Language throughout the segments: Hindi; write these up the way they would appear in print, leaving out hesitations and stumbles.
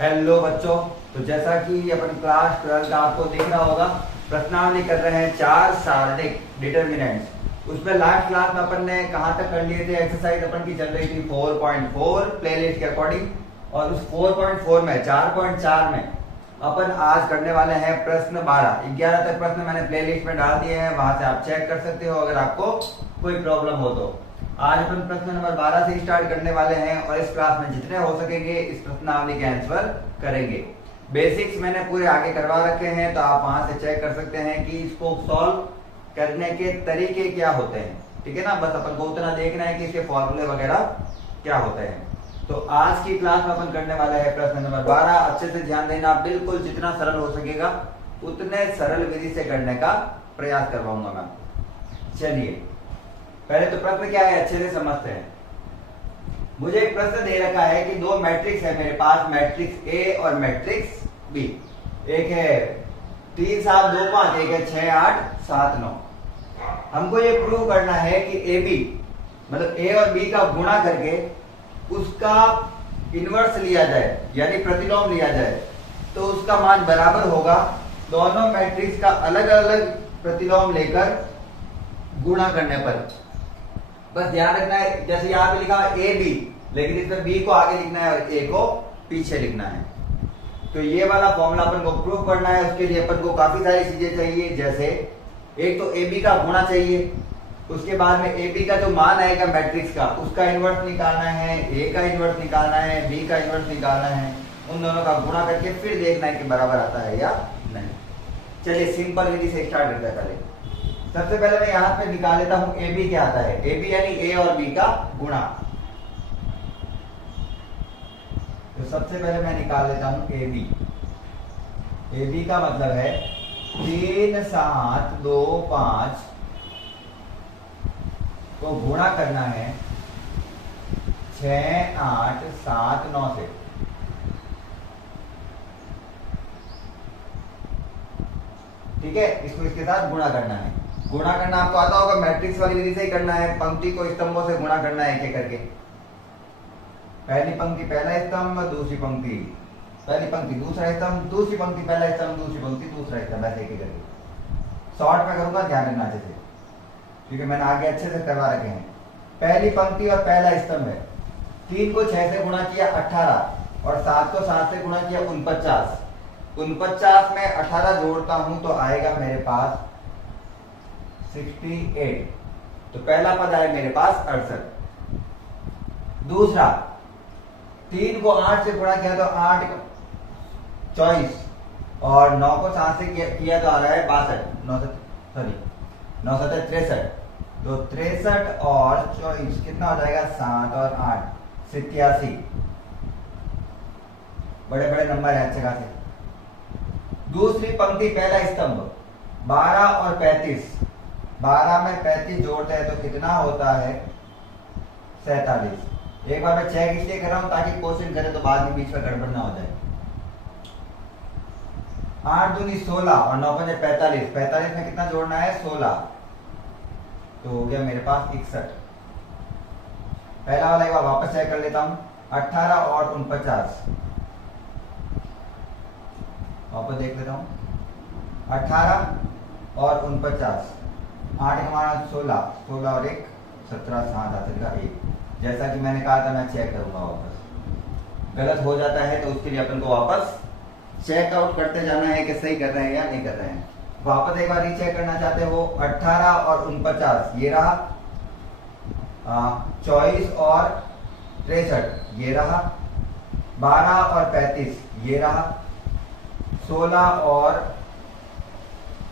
हेलो बच्चों। तो जैसा कि अपन क्लास 12 का आपको दिख रहा होगा, प्रश्नावली कर रहे हैं चार सारणिक डिटर्मिनेंट्स। उसमें लास्ट क्लास में अपन ने कहां तक कर लिए थे? एक्सरसाइज अपन की चल रही थी 4.4 प्लेलिस्ट के अकॉर्डिंग, और उस 4.4 में 4.4 में अपन आज करने वाले हैं प्रश्न 12। 11 तक प्रश्न मैंने प्लेलिस्ट में डाल दिए हैं, वहां से आप चेक कर सकते हो अगर आपको कोई प्रॉब्लम हो तो। आज अपन प्रश्न नंबर 12 से स्टार्ट करने वाले हैं और इस क्लास में जितने हो सकेंगे इस प्रश्नावली के आंसर करेंगे। बेसिक्स मैंने पूरे आगे करवा रखे हैं, तो आप वहां से चेक कर सकते हैं कि इसको सॉल्व करने के तरीके क्या होते हैं। ठीक है ना, बस अपन को उतना देखना है कि इसके फॉर्मूले वगैरह क्या होते हैं। तो आज की क्लास में अपन करने वाले हैं प्रश्न नंबर 12। अच्छे से ध्यान देना, बिल्कुल जितना सरल हो सकेगा उतने सरल विधि से करने का प्रयास करवाऊंगा मैं। चलिए पहले तो प्रश्न क्या है अच्छे से समझते हैं। मुझे एक प्रश्न दे रखा है कि दो मैट्रिक्स है मेरे पास, मैट्रिक्स ए और मैट्रिक्स बी। एक है 3 7 2 5, एक है 6 8 7 9। हमको ये प्रूव करना है कि ए बी मतलब ए और बी का गुणा करके उसका इनवर्स लिया जाए, यानी प्रतिलोम लिया जाए, तो उसका मान बराबर होगा दोनों मैट्रिक्स का अलग अलग प्रतिलोम लेकर गुणा करने पर। बस ध्यान रखना है, जैसे यहाँ पे लिखा है ए बी, लेकिन इसमें बी को आगे लिखना है और ए को पीछे लिखना है। तो ये वाला फॉर्मूला अपन को प्रूव करना है। उसके लिए अपन को काफी सारी चीजें चाहिए, जैसे एक तो ए बी का गुणा चाहिए, उसके बाद में ए बी का जो मान आएगा मैट्रिक्स का उसका इनवर्स निकालना है, ए का इनवर्स निकालना है, बी का इनवर्स निकालना है। उन दोनों का गुणा करके फिर देखना है कि बराबर आता है या नहीं। चलिए सिंपल विधि से स्टार्ट करते हैं। पहले सबसे पहले मैं यहां पे निकाल लेता हूं ए बी क्या आता है। ए बी यानी ए और बी का गुणा। तो सबसे पहले मैं निकाल लेता हूं ए बी। ए बी का मतलब है 3 7 2 5 को गुणा करना है 6 8 7 9 से। ठीक है, इसको इसके साथ गुणा करना है। गुणा करना आपको आता होगा, मैट्रिक्स वाली विधि से ही करना है। पंक्ति को स्तंभों से गुणा करना है एक एक करके। पहली पंक्ति पहला स्तंभ, दूसरी पंक्ति पहली पंक्ति दूसरा स्तंभ, दूसरी पंक्ति पहला स्तंभ, दूसरी पंक्ति दूसरा स्तंभ, ऐसे एक एक करके। शॉर्ट में करूंगा, ध्यान रखना अच्छे से, क्योंकि मैंने आगे अच्छे से करवा रखे हैं। पहली पंक्ति और पहला स्तंभ है। 3 को 6 से गुणा किया 18, और 7 को 7 से गुणा किया 49। 49 में 18 जोड़ता हूं तो आएगा मेरे पास 68। तो पहला पद आएगा मेरे पास 68। दूसरा 3 को 8 से गुणा किया तो 8 24, और 9 को 7 से किया तो आ रहा है 62। 9 7 63। तो 63 और 24 कितना हो जाएगा? 7 और 8 87। बड़े बड़े नंबर है अच्छे खासे। दूसरी पंक्ति पहला स्तंभ 12 और 35। 12 में 35 जोड़ते हैं तो कितना होता है? 47। एक बार मैं चेक इसलिए कर रहा हूं ताकि क्वेश्चन करें तो बाद में बीच में गड़बड़ ना हो जाए। 8 दूनी 16 और 9 पंजे 45। 45 में कितना जोड़ना है? 16। तो हो गया मेरे पास 61। पहला वाला एक बार वापस चेक कर लेता हूं। 18 और 49 वापस देख लेता हूं। 18 और 49, 8 हमारा 16, 16 और 1 17, 7 हासिल का 1। जैसा कि मैंने कहा था मैं चेक करूंगा वापस। गलत हो जाता है तो उसके लिए अपन को वापस चेकआउट करते जाना है कि सही कर रहे हैं या नहीं कर रहे हैं। वापस एक बार रीचेक करना चाहते हो। 18 और 49 ये रहा, 24 और 63 ये रहा, 12 और 35 ये रहा, 16 और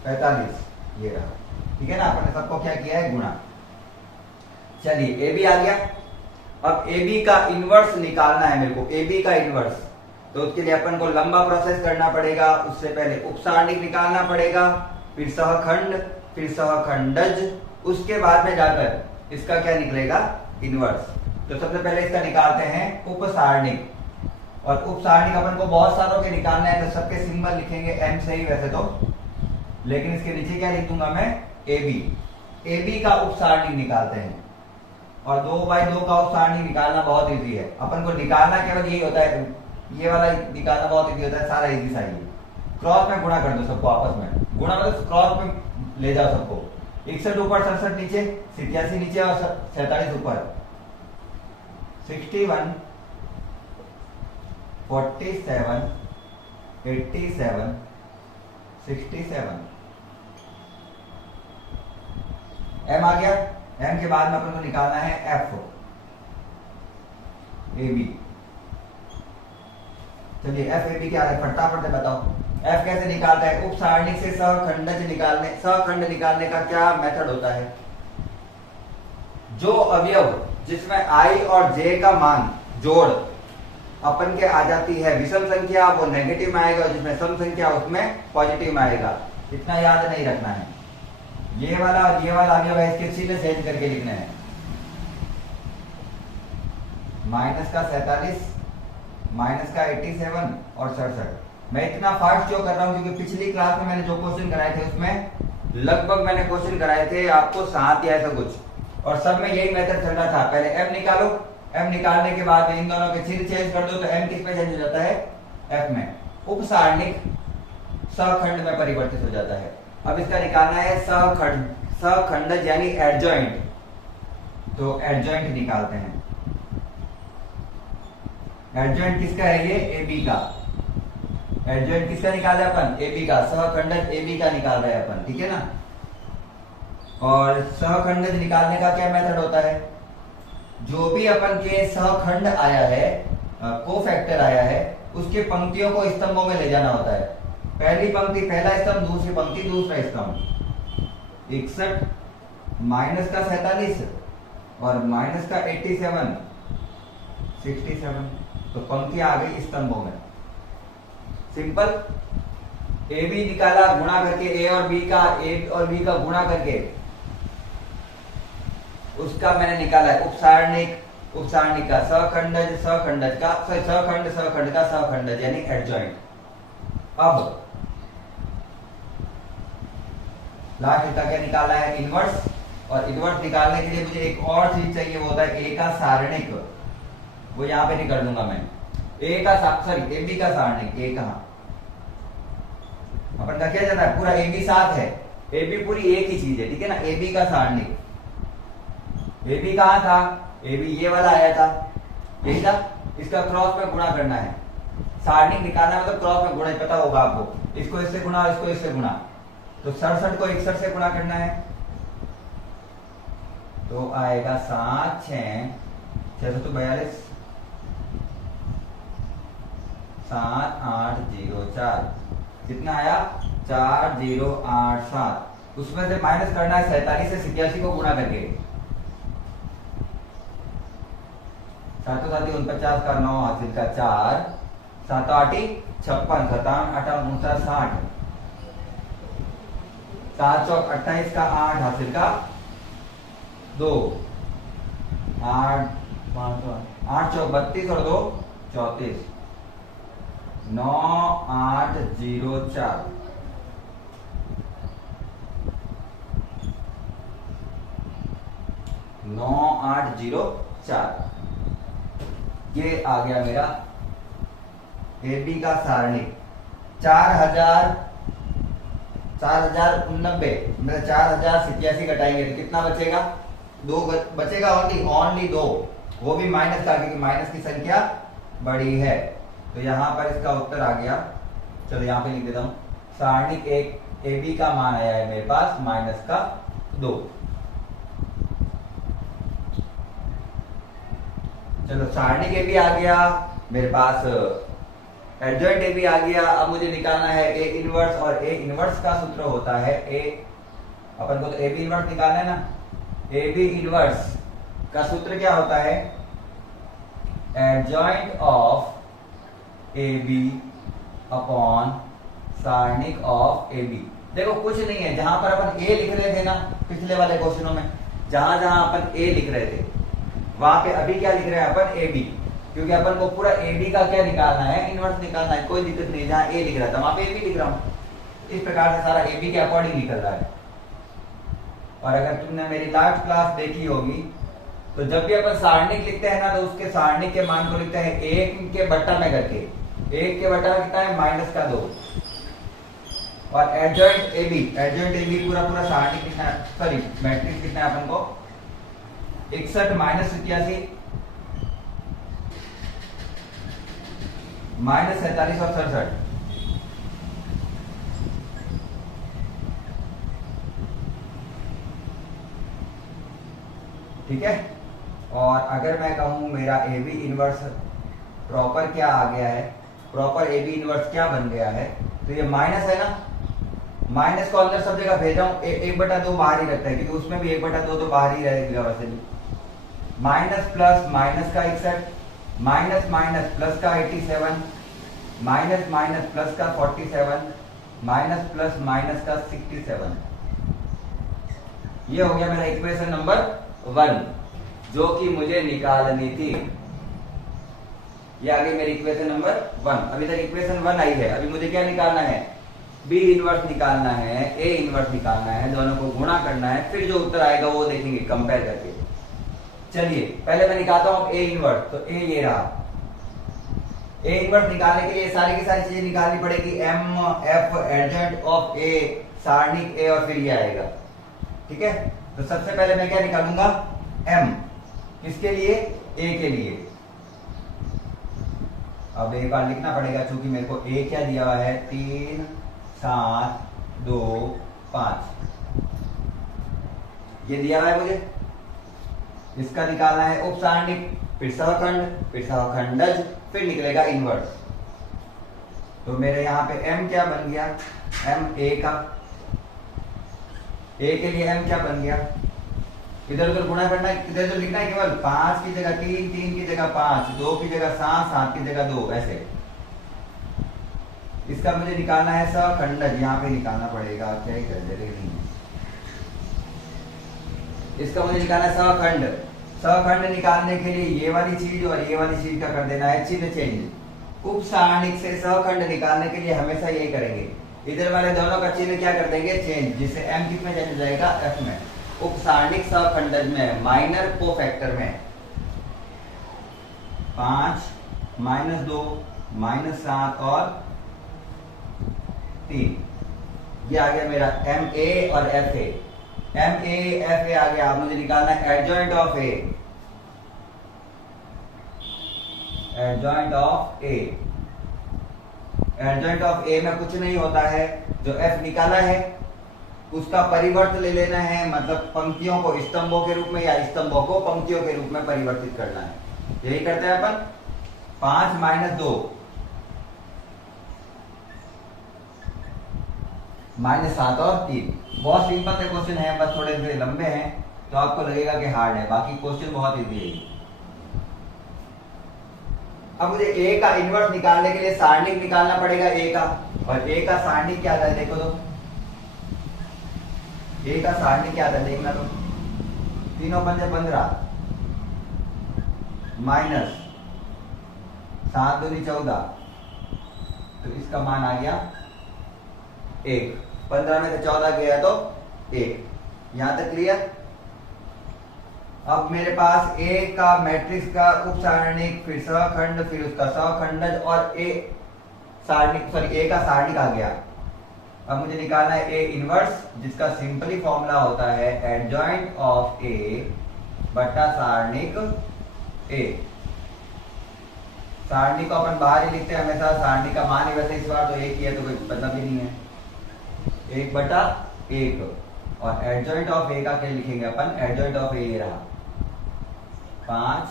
45 ये रहा। ठीक है ना, आपने सबको क्या किया है? गुणा। चलिए ए बी आ गया। अब ए बी का इनवर्स निकालना है मेरे को, ए बी का इनवर्स। तो उसके लिए अपन को लंबा प्रोसेस करना पड़ेगा। उससे पहले उपसारणिक निकालना पड़ेगा, फिर सहखंड, फिर सहखंडज, उसके बाद में जाकर इसका क्या निकलेगा? इनवर्स। तो सबसे पहले इसका निकालते हैं उपसारणिक। और उपसारणिक अपन को बहुत सारों के निकालना है, तो सबके सिंबल लिखेंगे एम से ही वैसे तो, लेकिन इसके नीचे क्या लिख दूंगा मैं? A B. ए बी का उपसारणिक निकालते हैं। और 2 बाई 2 का उपसारणिक निकालना बहुत इजी है। अपन को निकालना केवल यही होता है, ये वाला निकालना बहुत इजी होता है, सारा इजी सा ही है। क्रॉस में गुणा कर दो सबको आपस में, गुणा मतलब क्रॉस में ले जाओ सबको। 61 ऊपर, 67 नीचे, 87 नीचे और 47 ऊपर। 61 47 87 67। एम आ गया। एम के बाद में अपन को निकालना है एफ ए बी। चलिए एफ ए बी क्या है फटाफट से बताओ। एफ कैसे निकालता है? उप सारणिक से सहखंड निकालने का क्या मेथड होता है? जो अवयव जिसमें आई और जे का मान जोड़ अपन के आ जाती है विषम संख्या, वो नेगेटिव में आएगा, और जिसमें सम संख्या उसमें पॉजिटिव में आएगा। इतना याद नहीं रखना है। ये वाला और ये वाला अवयव है, इसके सीधे चेंज करके लिखना है। माइनस का 47, माइनस का 87 और 67। मैं इतना फास्ट जो कर रहा हूं क्योंकि पिछली क्लास में मैंने जो क्वेश्चन कराए थे उसमें लगभग मैंने क्वेश्चन कराए थे आपको 7 या ऐसा कुछ, और सब में यही मेथड चल रहा था। पहले एम निकालो, एम निकालने के बाद इन दोनों के चिन्ह चेंज कर दो तो एम किस में चेंज हो जाता है? एफ में। उप सारणिक सहखंड में परिवर्तित हो जाता है। अब इसका निकालना है सहखंड यानी एडजॉइंट, तो एडजॉइंट निकालते हैं। एडजॉइंट किसका है? ये ए बी का। एडजॉइंट किसका निकाल रहे अपन? ए बी का। सहखंडज ए बी का निकाल रहे हैं अपन, ठीक है ना। और सहखंडज निकालने का क्या मेथड होता है? जो भी अपन के सहखंड आया है, कोफैक्टर आया है, उसके पंक्तियों को स्तंभों में ले जाना होता है। पहली पंक्ति पहला स्तंभ, दूसरी पंक्ति दूसरा स्तंभ। 61 माइनस का 47 और माइनस का 87 67, तो पंक्ति आ गई स्तंभों में। सिंपल। ए बी निकाला गुणा करके, ए और बी का गुणा करके उसका मैंने निकाला है उपसारणिक का सहखंड का सहखंडज यानी एडजॉइंट। अब लास्ट इसका क्या निकाला है? इनवर्स। और इनवर्स निकालने के लिए मुझे एक और चीज चाहिए, वो होता है ए का सारणिक। वो यहां पे नहीं कर दूंगा मैं। ए बी का सारणिक। ए कहां? अपन का क्या जाता है? पूरा ए बी साथ है, ए बी पूरी एक ही चीज है, ठीक है ना। ए बी का सारणिक। ए बी कहां था? ए बी ये वाला आया था, यही था। इसका क्रॉस में गुणा करना है। सारणिक निकालना मतलब क्रॉस में गुणा, पता होगा आपको। इसको इससे गुणा और इसको इससे गुणा, तो 67 को 61 से गुणा करना है, तो आएगा 7 6 642 7 8 0 4। कितना आया? 4087। उसमें से माइनस करना है 47 से 87 को गुणा करके। 7 7 49 का 9 हासिल का 4, 7 8 56, 7 8 59 60, 7 चौक 28 का 8 हासिल का 2, 8 चौक 32 और 2 34, 9 8 0 4। ये आ गया मेरा ए बी का सारणिक। 4089 में 4087 घटाएंगे तो कितना बचेगा? 2 बचेगा, ओनली 2, वो भी माइनस का, क्योंकि माइनस की संख्या बड़ी है। तो यहां पर इसका उत्तर आ गया। चलो यहां पे लिख देता हूं। सारणिक एक ए बी का मान आया है मेरे पास -2। चलो सारणिक ए बी आ गया मेरे पास, एडजॉइंट ए बी आ गया। अब मुझे निकालना है ए इनवर्स, और ए इनवर्स का सूत्र होता है अपन को तो ए बी इनवर्स निकालना है ना। ए बी इनवर्स का सूत्र क्या होता है? Adjoint of A B upon सारणिक ऑफ ए बी। देखो कुछ नहीं है, जहां पर अपन ए लिख रहे थे ना पिछले वाले क्वेश्चनों में, जहां जहां अपन ए लिख रहे थे वहां पे अभी क्या लिख रहे हैं अपन? ए बी, क्योंकि अपन को पूरा ए बी का क्या निकालना है? इनवर्स निकालना है। कोई दिक्कत नहीं, जहां ए लिख रहा था वहां पे ए बी लिख रहा हूं। इस प्रकार से सारा ए बी के अकॉर्डिंग निकल रहा है। और अगर तुमने मेरी लास्ट क्लास देखी होगी तो जब भी अपन सारणिक लिखते हैं ना, तो उसके सारणिक के मान को लिखते हैं 1 के बट्टा में करके। 1 के बटा कितना है -2 और एडजॉइंट ए बी पूरा पूरा सारणी कितना, सॉरी मैट्रिक्स कितना है अपन को 61 -87 -47 और 67। ठीक है। और अगर मैं कहूं मेरा ए बी इनवर्स प्रॉपर क्या आ गया है, प्रॉपर ए बी इनवर्स क्या बन गया है, तो ये माइनस है ना, माइनस को अंदर सब जगह भेज रहा हूं, 1/2 बाहर ही रखता है क्योंकि उसमें भी 1/2 तो बाहर ही रहेगा वैसे भी। माइनस प्लस माइनस का 61, माइनस माइनस प्लस का 87, माइनस माइनस प्लस का 47, माइनस प्लस माइनस का 67। ये हो गया मेरा इक्वेशन नंबर 1 जो कि मुझे निकालनी थी। ये आ गई मेरी इक्वेशन नंबर 1। अभी तक इक्वेशन 1 आई है, अभी मुझे क्या निकालना है, बी इनवर्स निकालना है, ए इनवर्स निकालना है, दोनों को गुणा करना है, फिर जो उत्तर आएगा वो देखेंगे कंपेयर करके। चलिए पहले मैं निकालता हूं ए इनवर्स, तो ए ये रहा। ए इनवर्स निकालने के लिए सारी की सारी चीजें निकालनी पड़ेगी, M F adjoint of A, सारणिक ए, और फिर ये आएगा। ठीक है, तो सबसे पहले मैं क्या निकालूंगा, एम, किसके लिए, ए के लिए। अब एक बार लिखना पड़ेगा क्योंकि मेरे को ए क्या दिया हुआ है, 3 7 2 5 ये दिया हुआ है मुझे। इसका निकालना है उप सारणिक, फिर सहखंड, फिर सहखंडज, फिर निकलेगा इनवर्स। तो मेरे यहाँ पे m क्या बन गया, m a का, a के लिए m क्या बन गया, इधर उधर गुणा करना है, इधर उधर लिखना है केवल 5 की जगह 3, 3 की जगह 5, 2 की जगह 7, 7 की जगह 2, ऐसे। इसका मुझे निकालना है सहखंडज, यहाँ पे निकालना पड़ेगा, क्या ही कर दे रही। इसका मुझे निकालना है सहखंड। सहखंड निकालने के लिए ये वाली चीज और ये वाली चीज का कर देना है चिन्ह चेंज। उप सारणिक से सहखंड निकालने के लिए हमेशा यही करेंगे, इधर वाले दोनों का चिन्ह क्या कर देंगे, चेंज, जिससे m किसमें चेंज हो जाएगा, f में। उप सारणिक सहखंडज में, माइनर कोफैक्टर में 5 -2 -7 और 3, ये आ गया मेरा एम ए और F A. M A F A आ गया। अब मुझे निकालना है adjoint of A, adjoint of A. Adjoint of A में कुछ नहीं होता है, जो एफ निकाला है उसका परिवर्त ले लेना है, मतलब पंक्तियों को स्तंभों के रूप में या स्तंभों को पंक्तियों के रूप में परिवर्तित करना है। यही करते हैं अपन। 5 -2 -7 और 3। बहुत सिंपल से क्वेश्चन है, बस थोड़े से लंबे हैं तो आपको लगेगा कि हार्ड है, बाकी क्वेश्चन बहुत इजी है। अब मुझे ए का इनवर्स निकालने के लिए सारणिक निकालना पड़ेगा ए का, और ए का सारणिक क्या था देखो तो, ए का सारणिक क्या था देखना तो, 3 × 5 = 15 माइनस 7 × 2 = 14, तो इसका मान आ गया 1। 15 में से 14 गया तो 1। यहां तक क्लियर। अब मेरे पास ए का मैट्रिक्स का उप सारणिक, फिर सहखंड, फिर उसका सहखंडज और ए सारणिक, सॉरी ए का सारणिक आ गया। अब मुझे निकालना है ए इनवर्स, जिसका सिंपली फॉर्मूला होता है एडजॉइंट ऑफ ए बटा सारणिक ए। सारणिक को अपन बाहर ही लिखते हैं हमेशा, सारणिक का मान ही वैसे इस बार तो एक ही है, तो कोई मतलब ही नहीं है, 1/1। और एडजॉइंट ऑफ ए का क्या लिखेंगे अपन, एडजॉइंट ऑफ ए ये रहा 5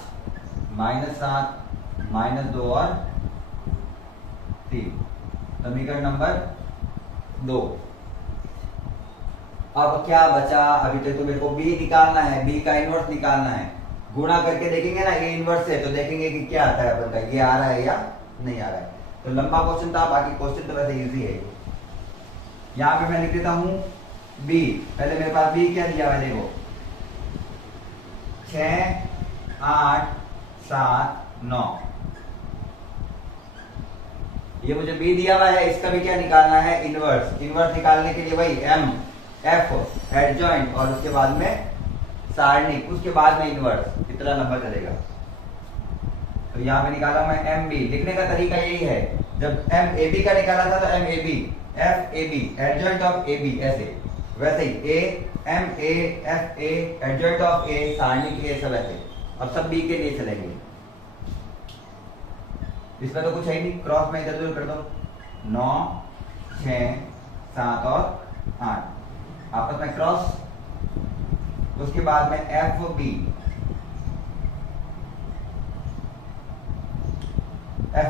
-7 -2 और 3, समीकरण नंबर 2। अब क्या बचा, अभी तक तो मेरे को बी निकालना है, बी का इनवर्स निकालना है। गुणा करके देखेंगे ना ए इनवर्स से, तो देखेंगे कि क्या आता है अपन का, ये आ रहा है या नहीं आ रहा है। तो लंबा क्वेश्चन था, बाकी क्वेश्चन तो वैसे इजी है। यहां पे मैं लिख देता हूं बी। पहले मेरे पास बी क्या दिया है देखो, 6 8 7 9, ये मुझे बी दिया हुआ है। इसका भी क्या निकालना है, इनवर्स। इनवर्स निकालने के लिए वही एम एफ एडजॉइंट और उसके बाद में सारणिक, उसके बाद में इनवर्स, इतना नंबर चलेगा। तो यहां पे निकाला मैं एम बी। लिखने का तरीका यही है, जब एम ए बी का निकाला था तो M A B F A B adjoint of A B ऐसे, वैसे ही A M A F A adjoint of A सारणिक ए सब ऐसे। अब सब बी के लिए चलेंगे, इसमें तो कुछ है ही नहीं, क्रॉस में इधर उधर कर दो। 9 6 7 और 8 आपस में क्रॉस। उसके बाद में एफ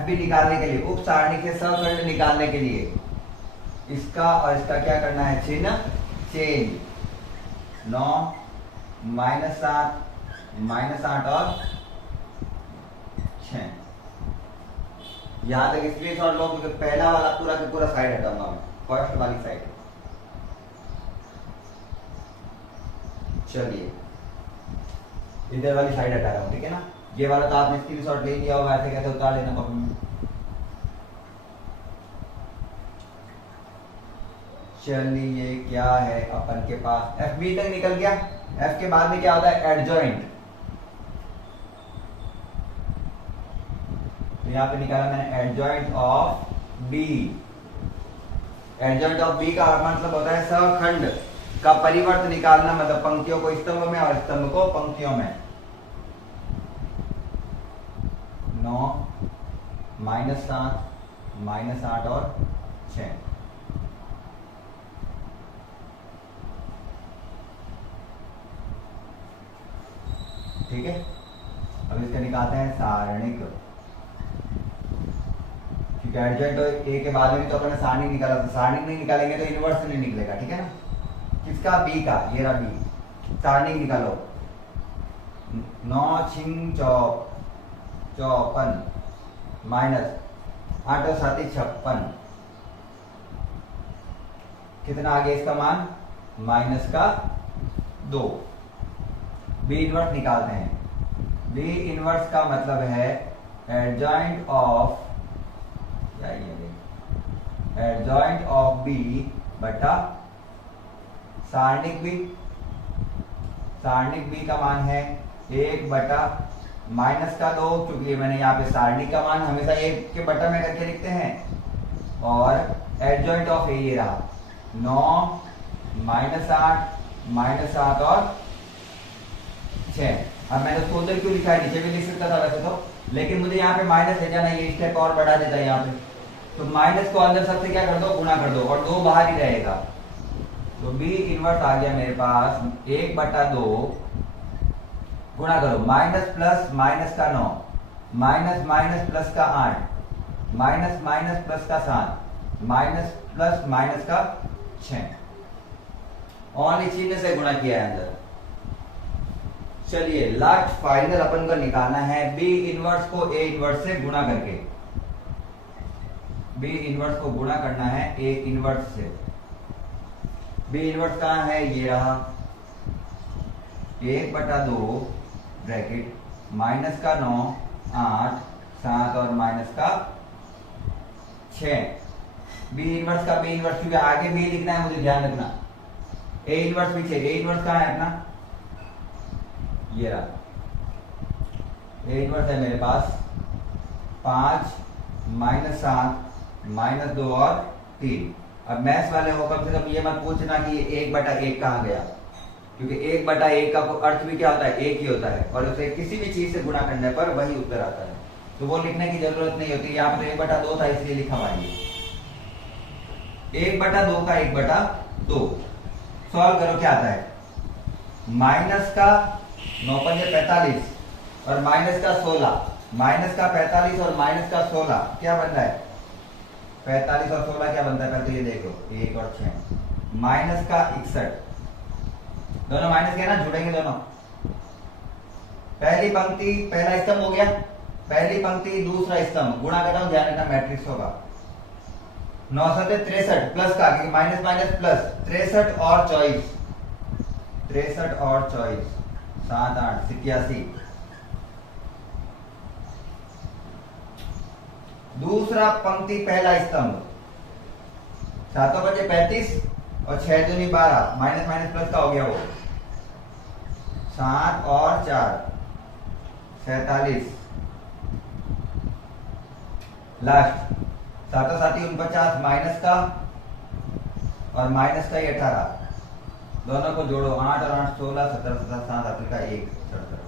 बी निकालने के लिए, उप सारणी के सहखंड निकालने के लिए इसका और इसका क्या करना है, चिन्ह चेंज। 9 -7 -8 और 6। यहां तक स्क्रीनशॉट लो क्योंकि पहला वाला पूरा का पूरा साइड हटाऊंगा मैं, फर्स्ट वाली साइड। चलिए इधर वाली साइड हटा रहा हूं, ठीक है ना। ये वाला तो आपने स्क्रीनशॉट ले लिया होगा, ऐसे कैसे उतार लेना कॉपी में। चलिए क्या है अपन के पास, एफ बी तक निकल गया। एफ के बाद में क्या होता है, एडजॉइंट। तो यहां पे निकाला मैंने adjoint of B. Adjoint of B का मतलब होता है सहखंड का परिवर्त निकालना, मतलब पंक्तियों को स्तंभ में और स्तंभ को पंक्तियों में। 9 -7 -8 और 6। ठीक है, अब इसका निकालते हैं सारणिक, क्योंकि एडजॉइंट ए के बाद में तो अपने सारणिक निकाला था, सारणिक नहीं निकालेंगे तो इनवर्स नहीं निकलेगा, ठीक है ना। किसका, बी का, ये रहा बी। सारणिक निकालो। 9 6 54 -8 और 7 56। कितना आ गया इसका मान, -2। बी इनवर्स निकालते हैं। बी इनवर्स का मतलब है adjoint of, adjoint of B बटा सारणिक बी। सारणिक बी का मान है 1 बटा -2, क्योंकि मैंने यहाँ पे सारणिक का मान हमेशा 1 के बटा में करके लिखते हैं। और एडजॉइंट ऑफ ए ये रहा 9 -8 -7 और 6। अब मैंने उसको उधर क्यों लिखा है, नीचे भी लिख सकता था वैसे तो, लेकिन मुझे यहाँ पे माइनस ले जाना, ये स्टेप और बढ़ा देता है यहाँ पे। तो माइनस को अंदर सबसे क्या कर दो, गुणा कर दो, और 2 बाहर ही रहेगा। तो बी इनवर्स आ गया मेरे पास 1/2 गुणा करो, माइनस प्लस माइनस का 9, माइनस माइनस प्लस का 8, माइनस माइनस प्लस का 7, माइनस प्लस माइनस का 6। ओनली चिन्ह से गुणा किया है अंदर। चलिए लास्ट फाइनल अपन को निकालना है बी इनवर्स को ए इनवर्स से गुणा करके। बी इनवर्स को गुणा करना है ए इनवर्स से। बी इनवर्स कहां है, ये रहा 1/2 ब्रैकेट माइनस का 9 8 7 और माइनस का 6। बी इनवर्स का, बी इनवर्स क्योंकि आगे बी लिखना है मुझे, ध्यान रखना। ए इनवर्स पीछे, ए इनवर्स कहां है अपना, ये रहा। ए इनवर्स है मेरे पास 5 -7 -2 और 3। अब मैथ्स वाले हो कम से कम ये मत पूछना कि 1/1 कहां गया, क्योंकि 1/1 का अर्थ भी क्या होता है, 1 ही होता है, और उसे किसी भी चीज से गुणा करने पर वही उत्तर आता है। तो वो लिखने की जरूरत नहीं होती। यहाँ पर 1/2 था इसलिए लिखा पाएंगे 1/2 का 1/2। सॉल्व करो, क्या आता है, माइनस का 9 × 45 और माइनस का 16, माइनस का 45 और माइनस का 16 क्या बन रहा है, 45 और 16 क्या बनता है, पहले तो ये देखो 1 और 6, माइनस का 61, दोनों माइनस के ना जुड़ेंगे दोनों। पहली पंक्ति पहला स्तंभ हो गया, पहली पंक्ति दूसरा स्तंभ, गुणा कर रहा हूं, ध्यान रखना मैट्रिक्स होगा। 9 × 63 प्लस का, क्योंकि माइनस माइनस प्लस, 63 और 24, 63 और 24 7 8 87। दूसरा पंक्ति पहला स्तंभ 7 बजे 35 और 6 दूनी 12, माइनस माइनस प्लस का हो गया वो, 7 और 4 47। लास्ट साता साती 49 माइनस का और माइनस का 18, दोनों को जोड़ो 8 और 8 16, 17 17 7 8 का 1 67।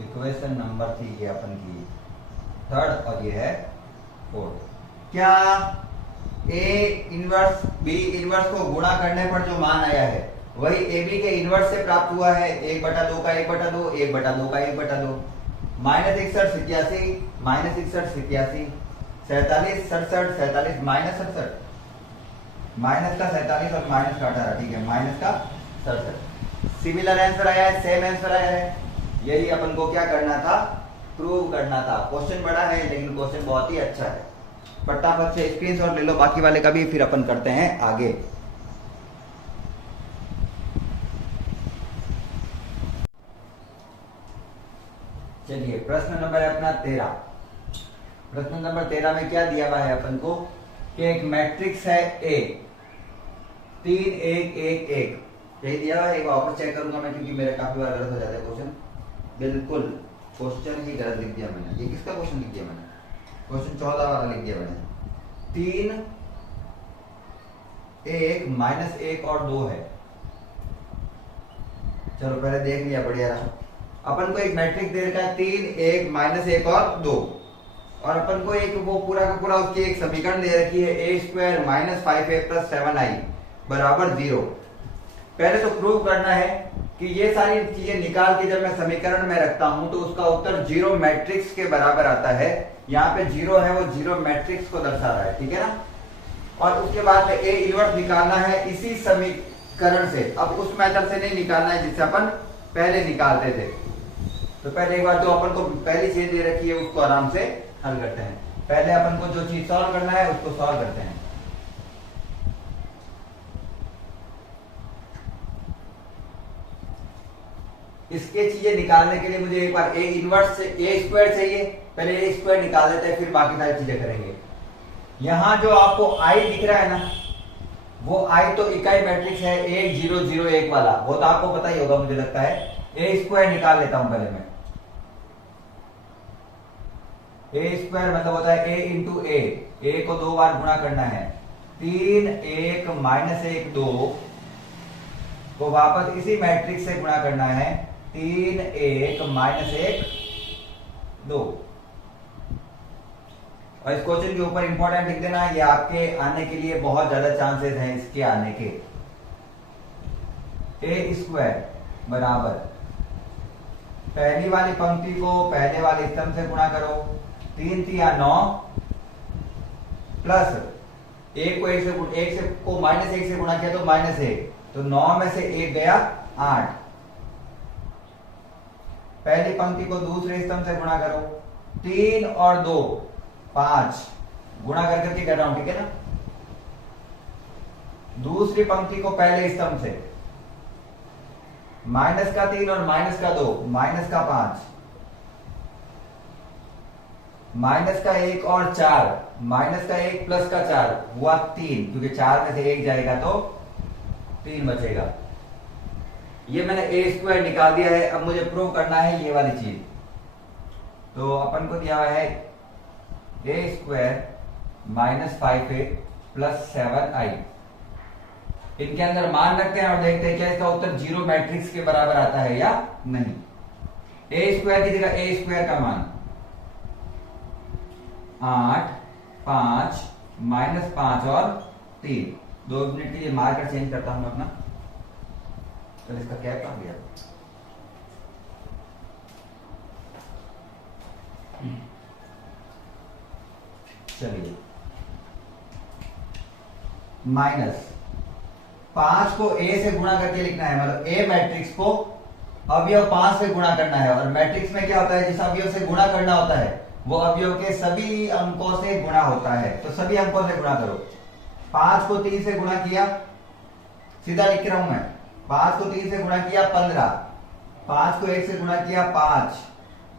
इक्वेशन नंबर थी ये अपन की थर्ड और ये है फोर्थ। क्या ए इनवर्स बी इनवर्स को गुणा करने पर जो मान आया है वही ए बी के इनवर्स से प्राप्त हुआ है? 1/2 का 1/2, 1/2 का 1/2, -61 87, -61 87, 47 67, 47 -67, माइनस का 47 और माइनस का 18, ठीक है, माइनस का 67। सिमिलर आंसर आया है, सेम आंसर आया है। यही अपन को क्या करना था? प्रूव करना था। क्वेश्चन बड़ा है लेकिन क्वेश्चन बहुत ही अच्छा है। फटाफट से स्क्रीनशॉट ले लो बाकी वाले का भी, फिर अपन करते हैं आगे। चलिए प्रश्न नंबर है अपना 13। प्रश्न नंबर 13 में क्या दिया हुआ है अपन को कि एक मैट्रिक्स है ए 3 1 1 1, यही दिया हुआ है। एक वापस चेक करूंगा मैं क्योंकि मेरे काफी बार गलत हो जाता है क्वेश्चन। बिल्कुल क्वेश्चन ही गलत लिख दिया मैंने। ये किसका क्वेश्चन लिख दिया मैंने? क्वेश्चन 14 वाला लिख दिया मैंने। 3 1 -1 और 2 है। चलो पहले देख लिया, बढ़िया रहा। अपन को एक मैट्रिक्स दे रखा है 3 1 -1 और 2, और अपन को एक वो पूरा का पूरा उसकी एक समीकरण दे रखी है a² -5a + 7i = 0। पहले तो प्रूव करना है कि ये सारी चीजें निकाल के जब मैं समीकरण में रखता हूं तो उसका उत्तर 0 मैट्रिक्स के बराबर आता है। यहाँ पे 0 है, वो 0 मैट्रिक्स को दर्शा रहा है, ठीक है ना। और उसके बाद ए इनवर्स निकालना है इसी समीकरण से। अब उस मेथड से नहीं निकालना है जिससे अपन पहले निकालते थे। तो पहले एक बार जो अपन को पहली चीज दे रखी है उसको आराम से हल करते हैं। पहले अपन को जो चीज सॉल्व करना है उसको सॉल्व करते हैं। इसके चीजें निकालने के लिए मुझे एक बार ए इनवर्स से a² चाहिए। पहले a² निकाल देते हैं, फिर बाकी सारी चीजें करेंगे। यहां जो आपको i दिख रहा है ना, वो i तो इकाई मैट्रिक्स है 1 0 0 1 वाला, वो तो आपको पता ही होगा मुझे लगता है। a² निकाल लेता हूं पहले मैं। a² मतलब होता है a इंटू a को 2 बार गुणा करना है। 3 1 -1 2 को वापस इसी मैट्रिक्स से गुणा करना है। 3 1 -1 2। और इस क्वेश्चन के ऊपर इंपॉर्टेंट लिख देना, ये आपके आने के लिए बहुत ज्यादा चांसेस हैं इसके आने के। a² बराबर पहली वाली पंक्ति को पहले वाले स्तंभ से गुणा करो। 3 3 9 प्लस 1 को 1 से को -1 से गुणा किया तो -1, तो 9 में से 1 गया 8। पहली पंक्ति को दूसरे स्तंभ से गुणा करो। 3 और 2 5 गुणा करके कर रहा हूं, ठीक है ना। दूसरी पंक्ति को पहले स्तंभ से -3 और -2 -5, -1 और 4 -1 + 4 हुआ 3, क्योंकि 4 में से 1 जाएगा तो 3 बचेगा। ये मैंने a² निकाल दिया है। अब मुझे प्रूव करना है ये वाली चीज। तो अपन को दिया हुआ है a² -5a + 7i। इनके अंदर मान रखते हैं और देखते हैं क्या इसका उत्तर 0 मैट्रिक्स के बराबर आता है या नहीं। a² की जगह a² का मान 8 5 -5 और 3। 2 मिनट के लिए मार्कर चेंज करता हूं अपना। तो इसका कैप कहां गया? चलिए, -5 को a से गुणा करके लिखना है, मतलब a मैट्रिक्स को अवयव 5 से गुणा करना है। और मैट्रिक्स में क्या होता है, जिस अवयव से गुणा करना होता है वो अवयव के सभी अंकों से गुणा होता है। तो सभी अंकों से गुणा करो। 5 को 3 से गुणा किया, सीधा लिख रहा हूं मैं। 5 को 3 से गुणा किया 15, 5 को 1 से गुणा किया 5,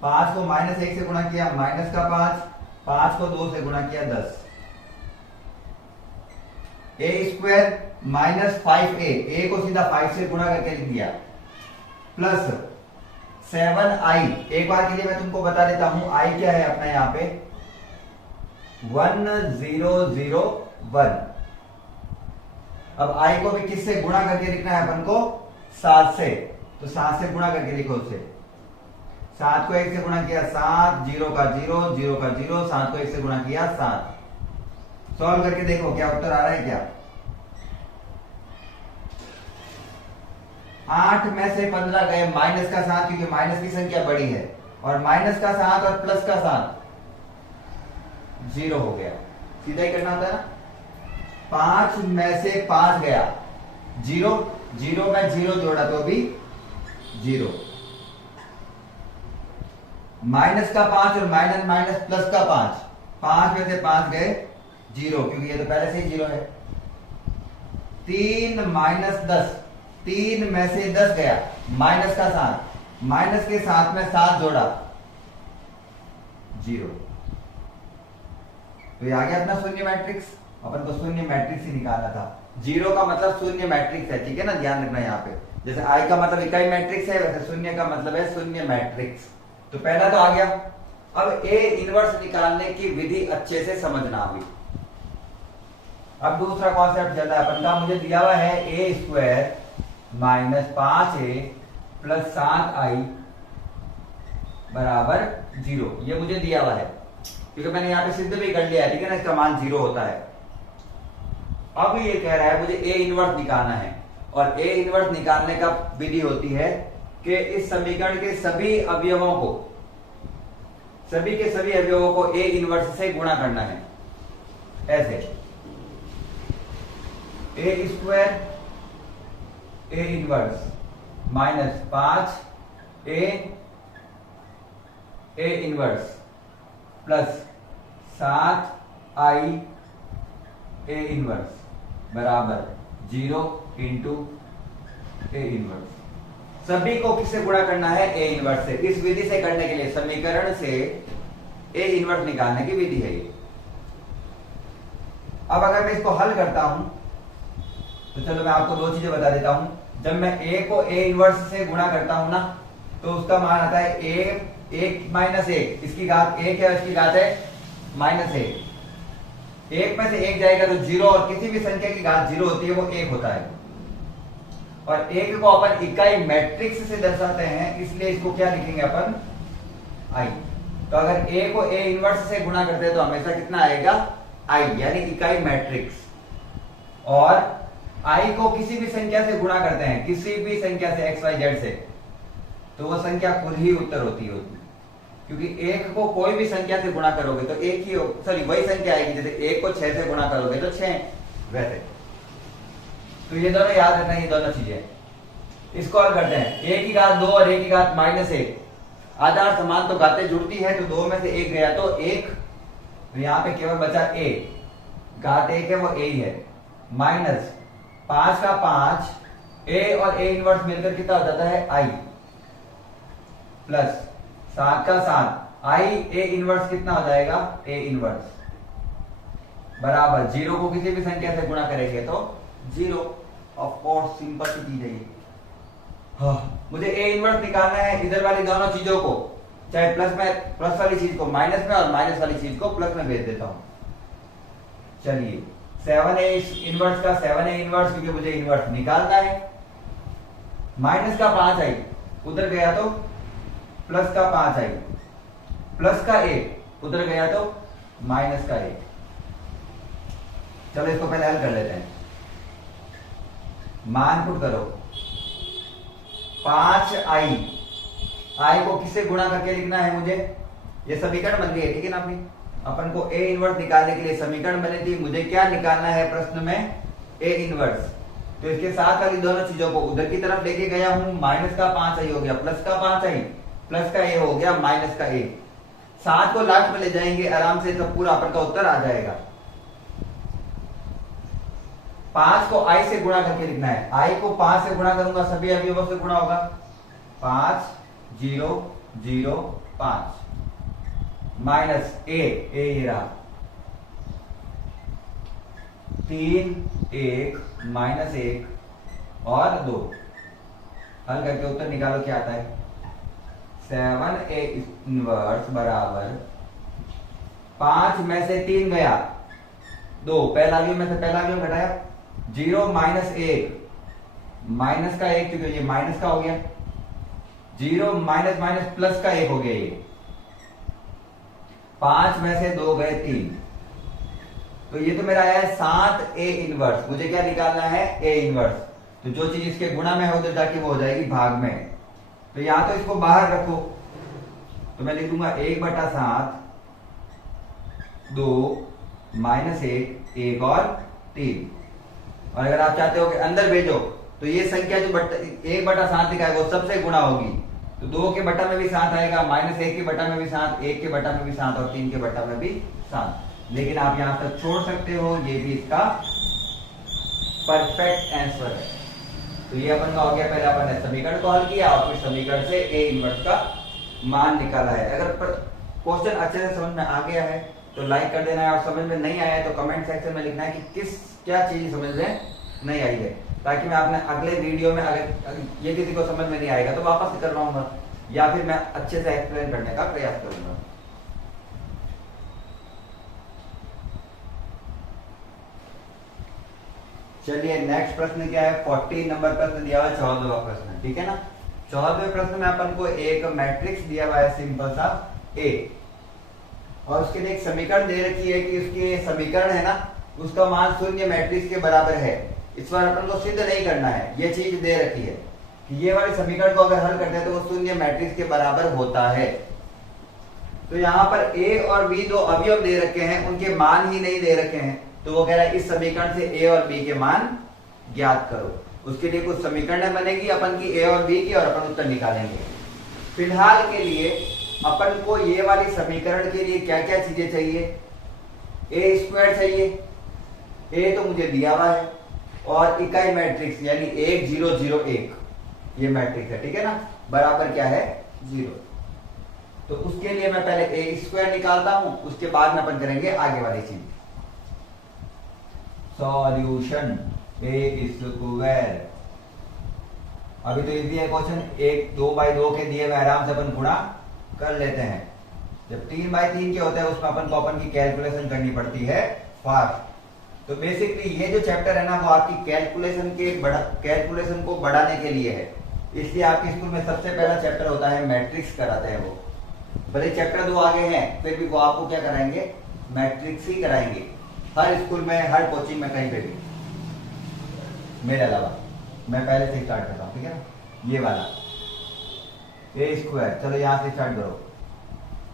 5 को -1 से गुणा किया -5, 5 को 2 से गुणा किया 10। a² -5a, a को सीधा 5 से गुणा करके लिख दिया, प्लस 7i। एक बार के लिए मैं तुमको बता देता हूं i क्या है अपना। यहाँ पे 1001। अब i को भी किससे गुणा करके लिखना है अपन को? 7 से। तो 7 से गुणा करके लिखो उसे। 7 को 1 से गुणा किया 7, 0 का 0, 0 का 0, 7 को 1 से गुणा किया 7। सॉल्व करके देखो क्या उत्तर आ रहा है क्या? 8 में से 15 गए माइनस का 7, क्योंकि माइनस की संख्या बड़ी है, और माइनस का 7 और प्लस का 7 0 हो गया। सीधा ही करना होता है ना। 5 में से 5 गया 0, 0 में 0 जोड़ा तो भी 0। माइनस का 5 और माइनस माइनस प्लस का 5, 5 में से 5 गए 0, क्योंकि ये तो पहले से ही 0 है। 3 माइनस 10, 3 में से 10 गया माइनस का 7, माइनस के 7 में 7 जोड़ा 0। तो ये आ गया अपना शून्य मैट्रिक्स। अपन को शून्य मैट्रिक्स ही निकालना था। 0 का मतलब शून्य मैट्रिक्स है, ठीक है ना, ध्यान रखना यहाँ पे। जैसे i का मतलब इकाई मैट्रिक्स है, वैसे शून्य का मतलब है शून्य मैट्रिक्स। तो पहला तो आ गया। अब A इनवर्स निकालने की विधि अच्छे से समझना हुई। अब दूसरा कॉन्सेप्ट चल रहा है अपन का। मुझे दिया हुआ है a² minus 5a plus 7i बराबर 0। ये मुझे दिया हुआ है, क्योंकि मैंने यहाँ पे सिद्ध भी कर लिया है, ठीक है ना, इसका मान 0 होता है। अब ये कह रहा है मुझे a इनवर्स निकालना है, और a इनवर्स निकालने का विधि होती है कि इस समीकरण के सभी अवयवों को, सभी के सभी अवयवों को a इनवर्स से गुणा करना है। ऐसे a² a inverse minus 5a a inverse plus 7i a inverse बराबर 0 इंटू a इनवर्स। सभी को किससे गुणा करना है? a इनवर्स से। इस विधि से करने के लिए, समीकरण से a इनवर्स निकालने की विधि है ये। अब अगर मैं इसको हल करता हूं तो चलो मैं आपको दो चीजें बता देता हूं। जब मैं a को a इनवर्स से गुणा करता हूं ना, तो उसका मान आता है a माइनस 1। इसकी घात 1 है, इसकी घात है माइनस 1। 1 में से 1 जाएगा तो 0, और किसी भी संख्या की घात 0 होती है वो 1 होता है। और 1 को अपन इकाई मैट्रिक्स से दर्शाते हैं, इसलिए इसको क्या लिखेंगे अपन? i। तो अगर a को a इनवर्स से गुणा करते हैं तो हमेशा कितना आएगा? i, यानी इकाई मैट्रिक्स। और i को किसी भी संख्या से गुणा करते हैं, किसी भी संख्या से, x y z से, तो वो संख्या खुद ही उत्तर होती है। क्योंकि 1 को कोई भी संख्या से गुणा करोगे तो एक ही, सॉरी वही संख्या आएगी। जैसे 1 को 6 से गुणा करोगे तो 6, वैसे। तो ये दोनों याद रखना, ये दोनों चीजें। इसको और करते हैं। a की घात 2 और a की घात माइनस 1 आधार समान, तो घातें जुड़ती है, तो 2 में से 1 गया तो 1। तो यहाँ पे केवल बचा a, घात 1 है वो a ही है। माइनस 5 का 5, a और a इनवर्स मिलकर कितना हो जाता है? i। प्लस 7 का 7, i a इनवर्स कितना हो जाएगा? a इनवर्स बराबर 0 को किसी भी संख्या से गुणा करेंगे तो 0। ऑफ कोर्स सिंपल सी चीज है ये। मुझे a इनवर्स निकालना है इधर वाली दोनों चीजों को, चाहे प्लस वाली चीज को माइनस में और माइनस वाली चीज को प्लस में भेज देता हूं। चलिए 7a इनवर्स का 7a इनवर्स, क्योंकि मुझे इनवर्स निकालना है। माइनस का 5i उधर गया तो प्लस का 5i, प्लस का 1 उधर गया तो माइनस का 1। चलो इसको पहले हल कर लेते हैं। मान पुट करो। 5i को किससे गुणा करके लिखना है मुझे? ये समीकरण बन गई है, ठीक है ना। अपनी अपन को a इनवर्स निकालने के लिए समीकरण बनी थी। मुझे क्या निकालना है प्रश्न में? a inverse. तो इसके साथ वाली दोनों चीजों को उधर की तरफ लेके गया हूं। माइनस का 5i हो गया प्लस का 5i, प्लस का a हो गया माइनस का a। 7 को लास्ट में ले जाएंगे आराम से, तो पूरा अपन का उत्तर आ जाएगा। 5 को i से गुणा करके लिखना है। i को 5 से गुणा करूंगा, सभी अवयवों से गुणा होगा। 5 0 0 5 माइनस a ये रहा 3 1 माइनस 1 और 2। हल करके उत्तर निकालो क्या आता है? 7a इनवर्स बराबर 5 में से 3 गया, 2 पहला अवयव में से पहला अवयव घटाया, 0 माइनस 1, माइनस का 1 क्योंकि ये माइनस का हो गया, 0 माइनस माइनस प्लस का 1 हो गया, ये 5 में से 2 गए 3, तो ये तो मेरा आया है 7 A इनवर्स। मुझे क्या निकालना है? A inverse. तो जो चीज इसके गुणा में है उधर जाके वो हो जाएगी भाग में। तो यहां तो इसको बाहर रखो, तो मैं लिख दूंगा 1/7 2 माइनस 1 और 3। और अगर आप चाहते हो कि अंदर भेजो तो ये संख्या जो 1/7 लिखा है वो सबसे गुणा होगी, तो 2 के बटा में भी 7 आएगा, -1 के बटा में भी 7, 1 के बटा में भी 7 और 3 के बटा में भी 7। लेकिन आप यहां तक छोड़ सकते हो, ये भी इसका परफेक्ट आंसर है। तो ये अपन का हो गया, पहले अपन ने समीकरण को हल किया और फिर समीकरण से A इनवर्स का मान निकाला है। अगर क्वेश्चन अच्छे से समझ में आ गया है तो लाइक कर देना है, और समझ में नहीं आया है तो कमेंट सेक्शन में लिखना है कि क्या चीज समझ में नहीं आई है, ताकि मैं अपने अगले वीडियो में अगर ये किसी को समझ में नहीं आएगा तो वापस से करवाऊंगा या फिर मैं अच्छे से एक्सप्लेन करने का प्रयास करूंगा। चलिए नेक्स्ट प्रश्न क्या है? 40 नंबर प्रश्न दिया हुआ है, 14वां प्रश्न, ठीक है ना। 14वें प्रश्न में अपन को एक मैट्रिक्स दिया हुआ है सिंपल सा A, और उसके लिए एक समीकरण दे रखी है कि उसके समीकरण है ना उसका मान शून्य मैट्रिक्स के बराबर है। इस बार अपन को सिद्ध नहीं करना है, ये चीज दे रखी है कि ये वाले समीकरण को अगर हल करते हैं तो वो शून्य मैट्रिक्स के बराबर होता है। तो यहाँ पर A और B दो अवयव दे रखे हैं, उनके मान ही नहीं दे रखे हैं, तो वो कह रहा है इस समीकरण से A और B के मान ज्ञात करो। उसके लिए कुछ समीकरण बनेगी अपन की A और B की, और अपन उत्तर निकालेंगे। फिलहाल के लिए अपन को ये वाली समीकरण के लिए क्या क्या चीजें चाहिए? A² चाहिए, A तो मुझे दिया हुआ है, और इकाई मैट्रिक्स यानी 1 0 0 1 ये मैट्रिक्स है, ठीक है ना, बराबर क्या है? 0। तो उसके लिए मैं पहले A² निकालता हूं, उसके बाद में अपन करेंगे आगे वाली चीज। Solution A²। अभी तो इजी है क्वेश्चन, 1 2/2 के दिए हुए आराम से अपन गुणा कर लेते हैं। जब 3/3 के होते हैं उसमें अपन की कैलकुलेशन करनी पड़ती है फास्ट। तो बेसिकली ये जो चैप्टर है ना वो आपकी कैलकुलेशन को बढ़ाने के लिए है, इसलिए आपके स्कूल में सबसे पहला चैप्टर होता है मैट्रिक्स कराते हैं वो। भले चैप्टर 2 आगे हैं फिर भी वो आपको क्या कराएंगे? मैट्रिक्स ही कराएंगे, हर स्कूल में, हर कोचिंग में, कहीं पे भी, मेरे अलावा। मैं पहले से स्टार्ट करता हूँ, ठीक है ना। ये वाला A², चलो यहां से स्टार्ट करो।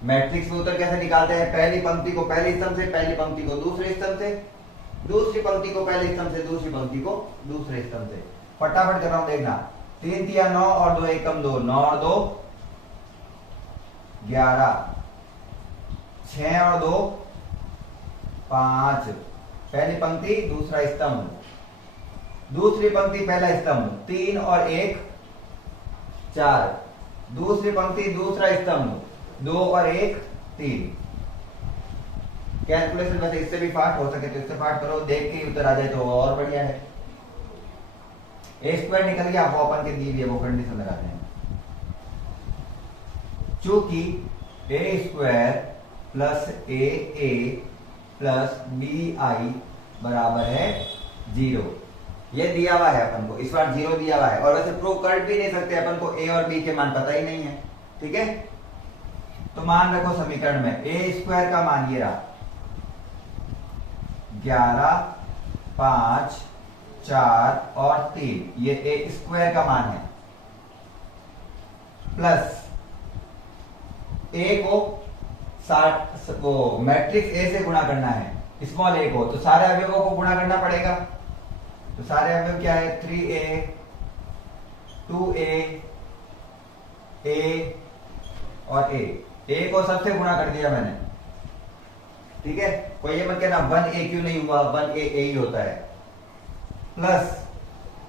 मैट्रिक्स में उत्तर कैसे निकालते हैं? पहली पंक्ति को पहले स्तंभ से, पहली पंक्ति को दूसरे स्तंभ से, दूसरी पंक्ति को पहले स्तंभ से, दूसरी पंक्ति को दूसरे स्तंभ से। फटाफट कर रहा हूं, देखना। 3 तिया 9 और 2 एकम 2, 9 और 2 11, 6 और 2 5, पहली पंक्ति दूसरा स्तंभ, दूसरी पंक्ति पहला स्तंभ, 3 और 1 4, दूसरी पंक्ति दूसरा स्तंभ, 2 और 1 3। कैलकुलेशन वैसे इससे भी फास्ट हो सके तो इससे फास्ट करो, देख के उत्तर आ जाए तो और बढ़िया है। A² निकल गया, वो अपन के दिए वो कंडीशन लगाते हैं। चूंकि A² plus AA plus BI बराबर है 0, ये दिया हुआ है अपन को, इस बार 0 दिया हुआ है, और वैसे प्रूव कर भी नहीं सकते, अपन को A और B के मान पता ही नहीं है, ठीक है। तो मान रखो समीकरण में A² का मान ये रहा 11 5 4 और 3, ये A² का मान है, प्लस A को वो मैट्रिक्स A से गुणा करना है, स्मॉल a को, तो सारे अवयवों को गुणा करना पड़ेगा। तो सारे अवयव क्या है? 3A 2A A और A को सबसे गुणा कर दिया मैंने, ठीक है। कोई ये मत कहना 1A क्यों नहीं हुआ, 1A ही होता है। प्लस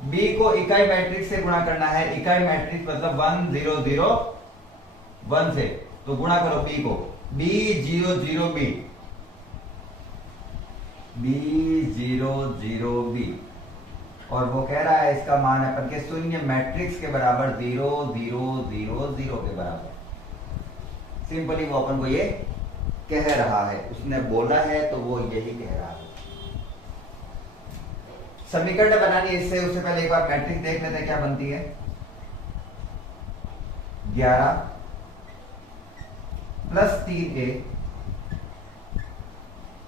B को इकाई मैट्रिक्स से गुणा करना है, इकाई मैट्रिक्स मतलब 1 0 0 1 से, तो गुणा करो B को, B 0 0 B, B 0 0 B, और वो कह रहा है इसका मान अपन के शून्य मैट्रिक्स के बराबर 0 0 0 0 के बराबर। सिंपली वो अपन को ये कह रहा है, उसने बोला है तो वो यही कह रहा है। समीकरण बनानी है इससे, उससे पहले एक बार मैट्रिक्स देख लेते हैं क्या बनती है। 11 प्लस 3a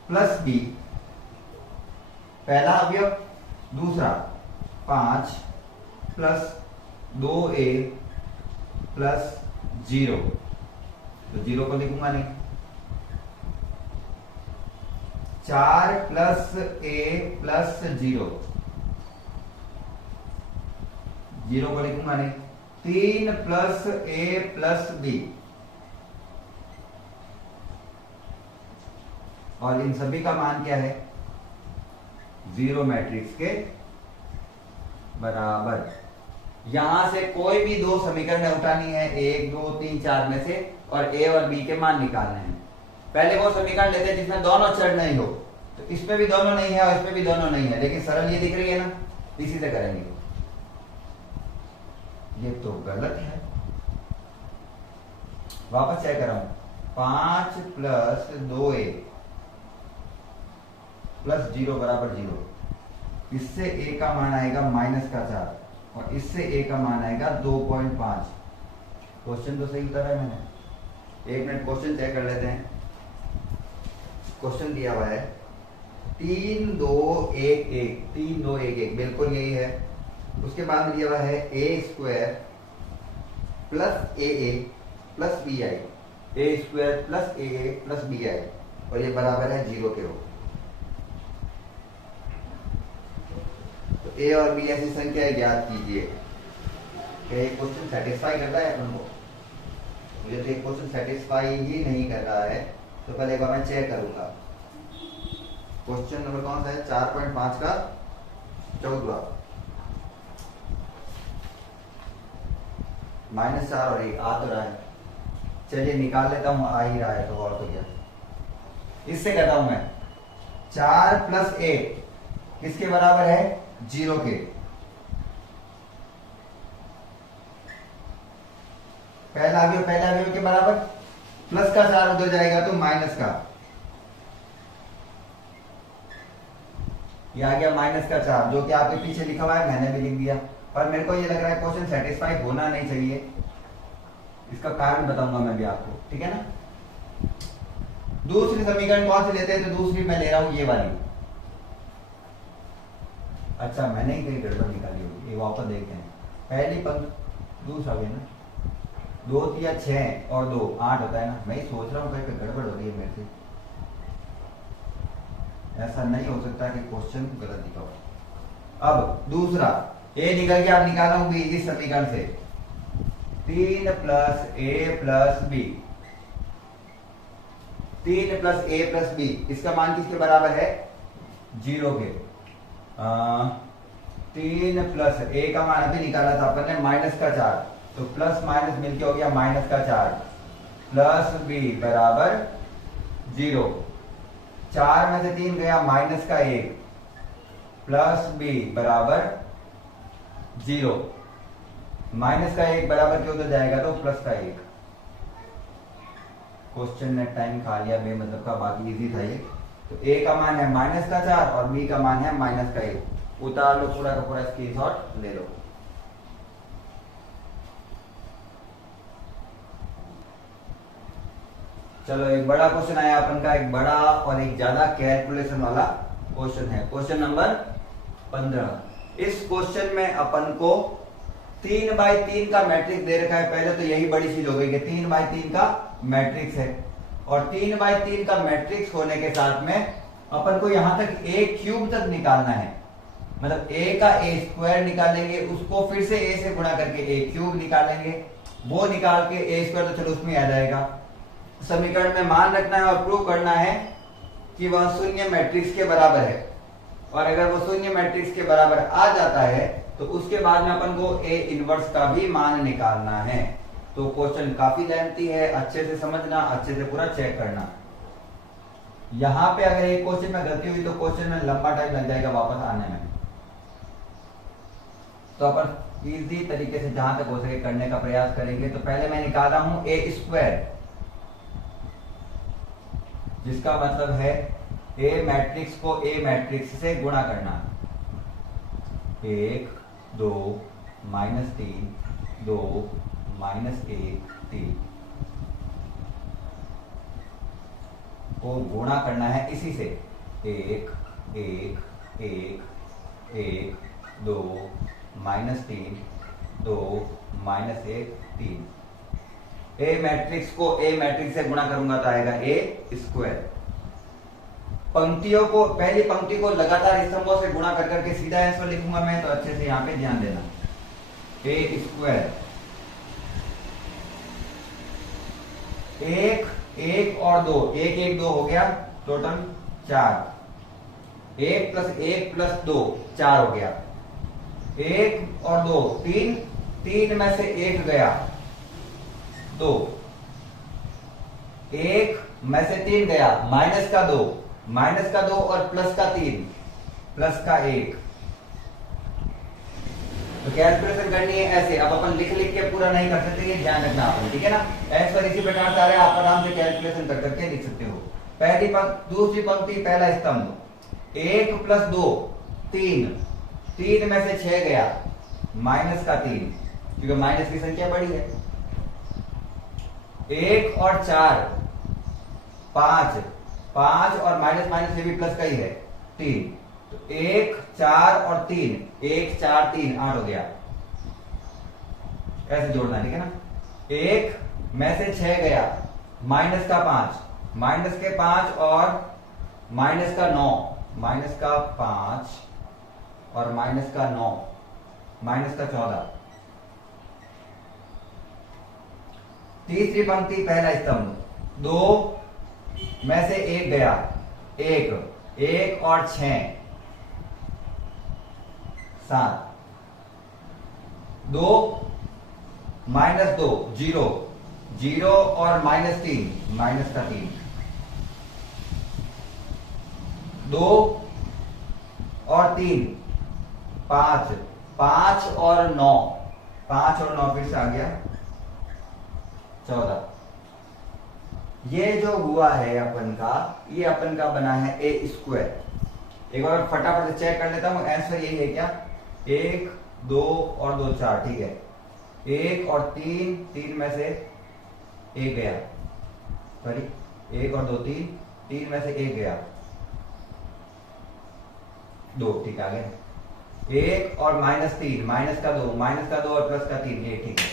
प्लस b पहला अवयव, दूसरा 5 प्लस 2a प्लस 0, तो 0 को लिखूंगा नहीं। 4 प्लस a प्लस 0, 0 को लिखूंगा नहीं। 3 प्लस a प्लस b, और इन सभी का मान क्या है, 0 मैट्रिक्स के बराबर। यहां से कोई भी दो समीकरण उठानी है, 1 2 3 4 में से, और a और b के मान निकालने हैं। पहले वो समीकरण लेते हैं जिसमें दोनों अक्षर नहीं हो, तो इसमें भी दोनों नहीं है और इसमें भी दोनों नहीं है, लेकिन सरल ये दिख रही है ना, इसी से करेंगे। ये तो गलत है, वापस चेक कर रहा हूं। 5 प्लस 2a प्लस 0 बराबर 0, इससे a का मान आएगा -4 और इससे a का मान आएगा 2.5। क्वेश्चन तो सही उत्तर है मैंने। 1 मिनट क्वेश्चन चेक कर लेते हैं। क्वेश्चन दिया हुआ है 3 2 1 1, 3 2 1 1, बिल्कुल यही है। उसके बाद में दिया हुआ है a² plus AA plus BI, a² plus AA plus BI, और ये बराबर है 0 के। तो a और b ऐसी संख्या ज्ञात कीजिए। क्या ये क्वेश्चन सेटिस्फाई करता है अपन को? मुझे तो ये क्वेश्चन सेटिस्फाई ही नहीं कर रहा है, तो पहले एक बार मैं चेक करूंगा। क्वेश्चन नंबर कौन सा है? 4.5 का 14, -4 और 1 आ तो रहा है। चलिए निकाल लेता हूं, आ ही रहा है तो और तो क्या। इससे कहता हूं मैं 4 प्लस 1 किसके बराबर है? 0 के। पहला अवयव के बराबर, प्लस का 4 उधर जाएगा तो माइनस का, ये आ गया -4, जो कि आपके पीछे लिखा हुआ है, मैंने भी लिख दिया। पर मेरे को ये लग रहा है क्वेश्चन सेटिस्फाई होना नहीं चाहिए। इसका कारण बताऊंगा मैं भी आपको, ठीक है ना। दूसरी समीकरण कौन सी लेते हैं? तो दूसरी मैं ले रहा हूं ये वाली। अच्छा, मैंने ही कहीं गड़बड़ निकाली होगी, ये वापस देखते हैं। पहली पंक्ति दूसरा भी ना, 2 3 6 और 2 8 होता है ना। मैं ही सोच रहा हूँ कहीं गड़बड़ हो रही है मेरे से। ऐसा नहीं हो सकता कि क्वेश्चन गलत लिखा हो। अब दूसरा a निकल के आप निकाला हूं b इस समीकरण से। 3 plus a plus b, 3 plus a plus b, इसका मान किसके बराबर है? 0 के। 3 प्लस a का मान अभी निकाला था अपन ने -4, तो प्लस माइनस मिलके हो गया -4, प्लस b बराबर 0। 4 में से 3 गया -1, प्लस b बराबर 0। -1 बराबर क्यों तो जाएगा तो +1। क्वेश्चन ने टाइम खा लिया बेमतलब का, बाकी इजी था ये। तो a का मान है -4 और b का मान है -1। उतार लो पूरा का पूरा स्क्रीनशॉट ले लो। चलो एक बड़ा क्वेश्चन आया अपन का, एक बड़ा और एक ज्यादा कैलकुलेशन वाला क्वेश्चन है। Question number 15। इस क्वेश्चन में अपन को 3x3 का मैट्रिक्स दे रखा है। पहले तो यही बड़ी चीज हो गई कि 3x3 का मैट्रिक्स है, और 3x3 का मैट्रिक्स होने के साथ में अपन को यहां तक a³ तक निकालना है। मतलब a का a² निकालेंगे, उसको फिर से a से गुणा करके a³ निकालेंगे, वो निकाल के a² तो चलो उसमें आ जाएगा। समीकरण में मान रखना है और प्रूव करना है कि वह शून्य मैट्रिक्स के बराबर है, और अगर वो शून्य मैट्रिक्स के बराबर आ जाता है तो उसके बाद में अपन को A इनवर्स का भी मान निकालना है। तो क्वेश्चन काफी लेंथी है, अच्छे से समझना, अच्छे से पूरा चेक करना। यहां पे अगर एक क्वेश्चन में गलती हुई तो क्वेश्चन में लंबा टाइम लग जाएगा वापस आने में। तो अपन इजी तरीके से जहां तक हो सके करने का प्रयास करेंगे। तो पहले मैं निकाला हूं a²। जिसका मतलब है ए मैट्रिक्स को ए मैट्रिक्स से गुणा करना। 1 2 -3 2 -1 3 को गुणा करना है इसी से। 1 1 1 1 2 -3 2 -1 3। ए मैट्रिक्स को ए मैट्रिक्स से गुणा करूंगा तो आएगा ए स्क्वायर। पंक्तियों को, पहली पंक्ति को लगातार स्तंभों से गुणा कर करके सीधा आंसर लिखूंगा मैं, तो अच्छे से यहां पे ध्यान देना। ए स्क्वायर 1 1 और 2 1 1 2 हो गया, टोटल 4। 1 + 1 + 2 4 हो गया। 1 और 2 3, 3 में से 1 गया 2, 1 में से 3 गया, माइनस का 2 और प्लस का 3 प्लस का 1। तो कैलकुलेशन करनी है ऐसे। अब अपन लिख लिख के पूरा नहीं कर सकते, ये ध्यान रखना आपने, ठीक है ना। आंसर इसी प्रकार से आ रहा है, आप आराम से कैलकुलेशन कर करके लिख सकते हो। पहली पंक्ति, दूसरी पंक्ति, पहला स्तंभ 1 + 2 3, 3 में से 6 गया, माइनस का 3, क्योंकि माइनस की संख्या बड़ी है। 1 और 4 5, 5 और माइनस माइनस ये भी प्लस का ही है 3, तो 1 4 और 3, 1 4 3 8 हो गया। ऐसे जोड़ना, ठीक है ना। 1 में से 6 गया, माइनस का 5, माइनस के 5 और माइनस का 9, माइनस का 5 और माइनस का 9, माइनस का 14। तीसरी पंक्ति, पहला स्तंभ 2 में से 1 गया, 1 और 6 7, 2 -2 0, 0 और -3, माइनस का 3। 2 और 3 5, 5 और 9, 5 और 9 फिर से आ गया 14। ये जो हुआ है अपन का, ये अपन का बना है ए स्क्वायर। एक बार फटाफट से चेक कर लेता हूं, आंसर यही है क्या? 1 2 और 2 4, ठीक है। 1 और 3, 3 में से 1 गया, सॉरी 1 और 2 3, 3 में से 1 गया 2, ठीक आ गया। 1 और -3, माइनस का 2 और प्लस का 3, ये ठीक है।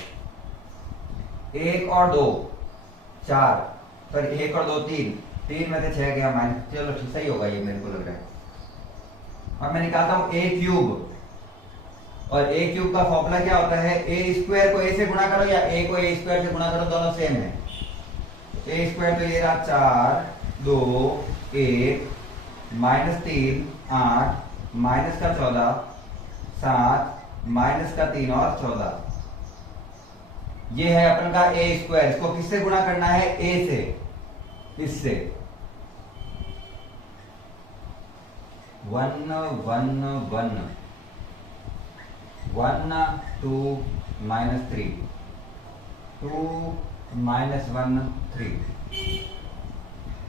1 और 2 4, सॉरी 1 और 2 3, 3 में से 6 गया माइनस, चलो ठीक सही होगा ये, मेरे को लग रहा है। अब मैं निकालता हूं ए क्यूब, और ए क्यूब का फॉर्मूला क्या होता है? ए स्क्वायर को ए से गुणा करो या ए को ए स्क्वायर से गुणा करो, दोनों सेम है। ए स्क्वायर तो ये रहा 4 2 1 -3 8, माइनस का 14 7, माइनस का 3 और 14। ये है अपन का ए स्क्वायर। इसको किससे गुणा करना है? ए से, इससे 1 1 1 1 2 -3 2 -1 3।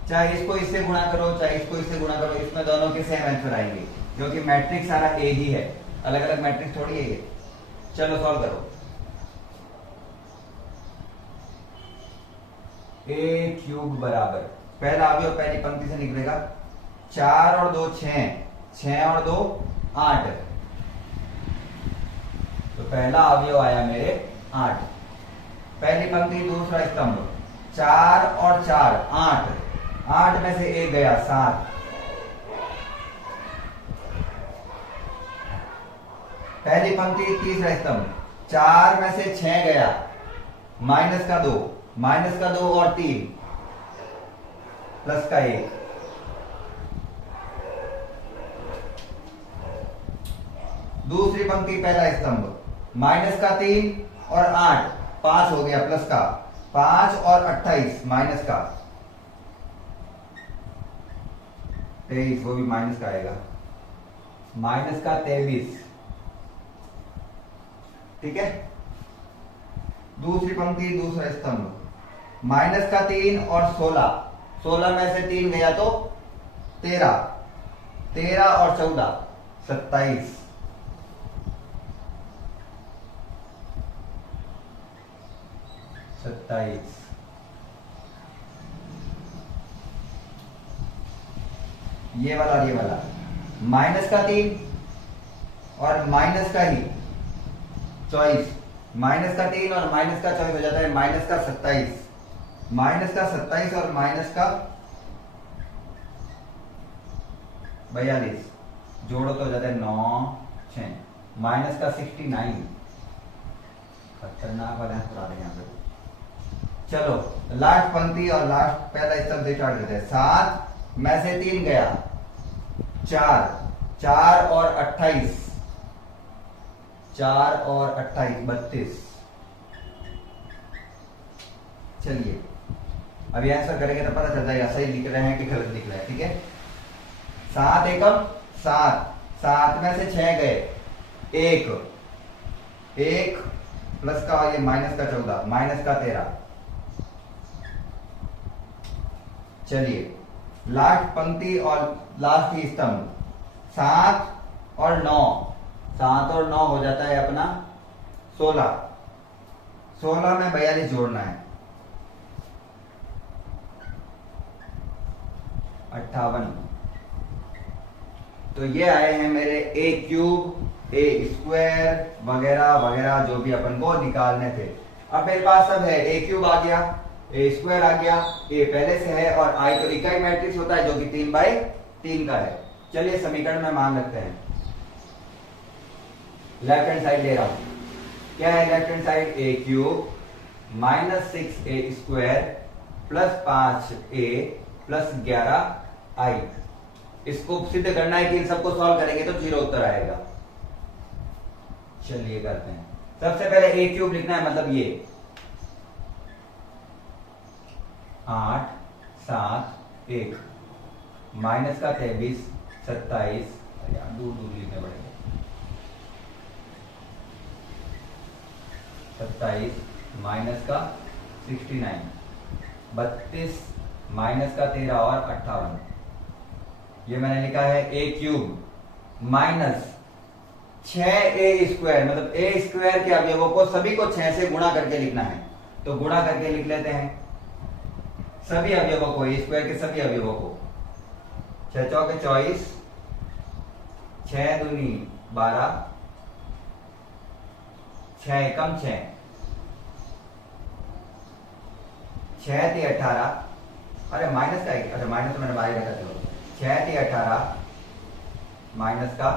चाहे इसको इससे गुणा करो, चाहे इसको इससे गुणा करो, इसमें दोनों के सेम आंसर आएंगे, क्योंकि मैट्रिक्स सारा ए ही है, अलग अलग मैट्रिक्स थोड़ी है ये। चलो सॉल्व करो। ए क्यूब बराबर, पहला अवयव पहली पंक्ति से निकलेगा, 4 और 2 6, 6 और 2 8, तो पहला अवयव आया मेरे 8। पहली पंक्ति दूसरा स्तंभ, 4 और 4 8, 8 में से 1 गया 7। पहली पंक्ति तीसरा स्तंभ, 4 में से 6 गया, माइनस का 2 और 3 प्लस का 1। दूसरी पंक्ति पहला स्तंभ, माइनस का 3 और 8 5 हो गया, प्लस का 5 और 28, माइनस का 23, वो भी माइनस का आएगा, माइनस का 23, ठीक है। दूसरी पंक्ति दूसरा स्तंभ, माइनस का 3 और 16, 16 में से 3 गया तो 13, 13 और 14 27, 27। ये वाला और ये वाला, माइनस का 3 और माइनस का ही 24, माइनस का 3 और माइनस का 24 हो जाता है माइनस का 27, माइनस का 27 और माइनस का 42, जोड़ो तो हो जाता है 9 6, माइनस का 69। खतरनाक वाला करा देंगे यहाँ पे। चलो लास्ट पंक्ति और लास्ट पहला स्तंभ से स्टार्ट करते हैं। 7 में से 3 गया 4, 4 और 28, 4 और 28 32। चलिए अब आंसर करेंगे तो पता चलता है सही लिख रहे हैं कि गलत लिख रहे हैं। ठीक है, 7 एकम 7, 7 में से 6 गए 1 प्लस का ये माइनस का 14, माइनस का 13। चलिए लास्ट पंक्ति और लास्ट ही स्तंभ, 7 और 9, 7 और 9 हो जाता है अपना 16, 16 में 42 जोड़ना है 58। तो ये आए हैं मेरे a क्यूब a स्क्वायर वगैरह वगैरह जो भी अपन को निकालने थे। अब मेरे पास सब है, a क्यूब आ गया, a स्क्वायर आ गया, a पहले से है और i तो इकाई मैट्रिक्स होता है जो कि 3/3 का है। चलिए समीकरण में मान रखते हैं। लेफ्ट हैंड साइड ले रहा हूं, क्या है left hand side? a cube minus 6a square plus 5a plus 11i। इसको सिद्ध करना है कि इन सबको सॉल्व करेंगे तो 0 उत्तर आएगा। चलिए करते हैं। सबसे पहले a क्यूब लिखना है, मतलब ये 8 7 1 माइनस का 23 27, दूर दूर लिखने पड़ेगा, 27 माइनस का 69 32 माइनस का 13 और 58। ये मैंने लिखा है a cube minus 6a square, मतलब a स्क्वायर के अवयवों को सभी को 6 से गुणा करके लिखना है। तो गुणा करके लिख लेते हैं सभी अवयवों को, a स्क्वायर के सभी अवयवों को। 6 चौके 24, 6 दूनी 12, 6 एकम 6, 6 थी 18, अरे माइनस का, अच्छा माइनस तो मैंने बाहर रखा, चलो 6 थी 18 माइनस का,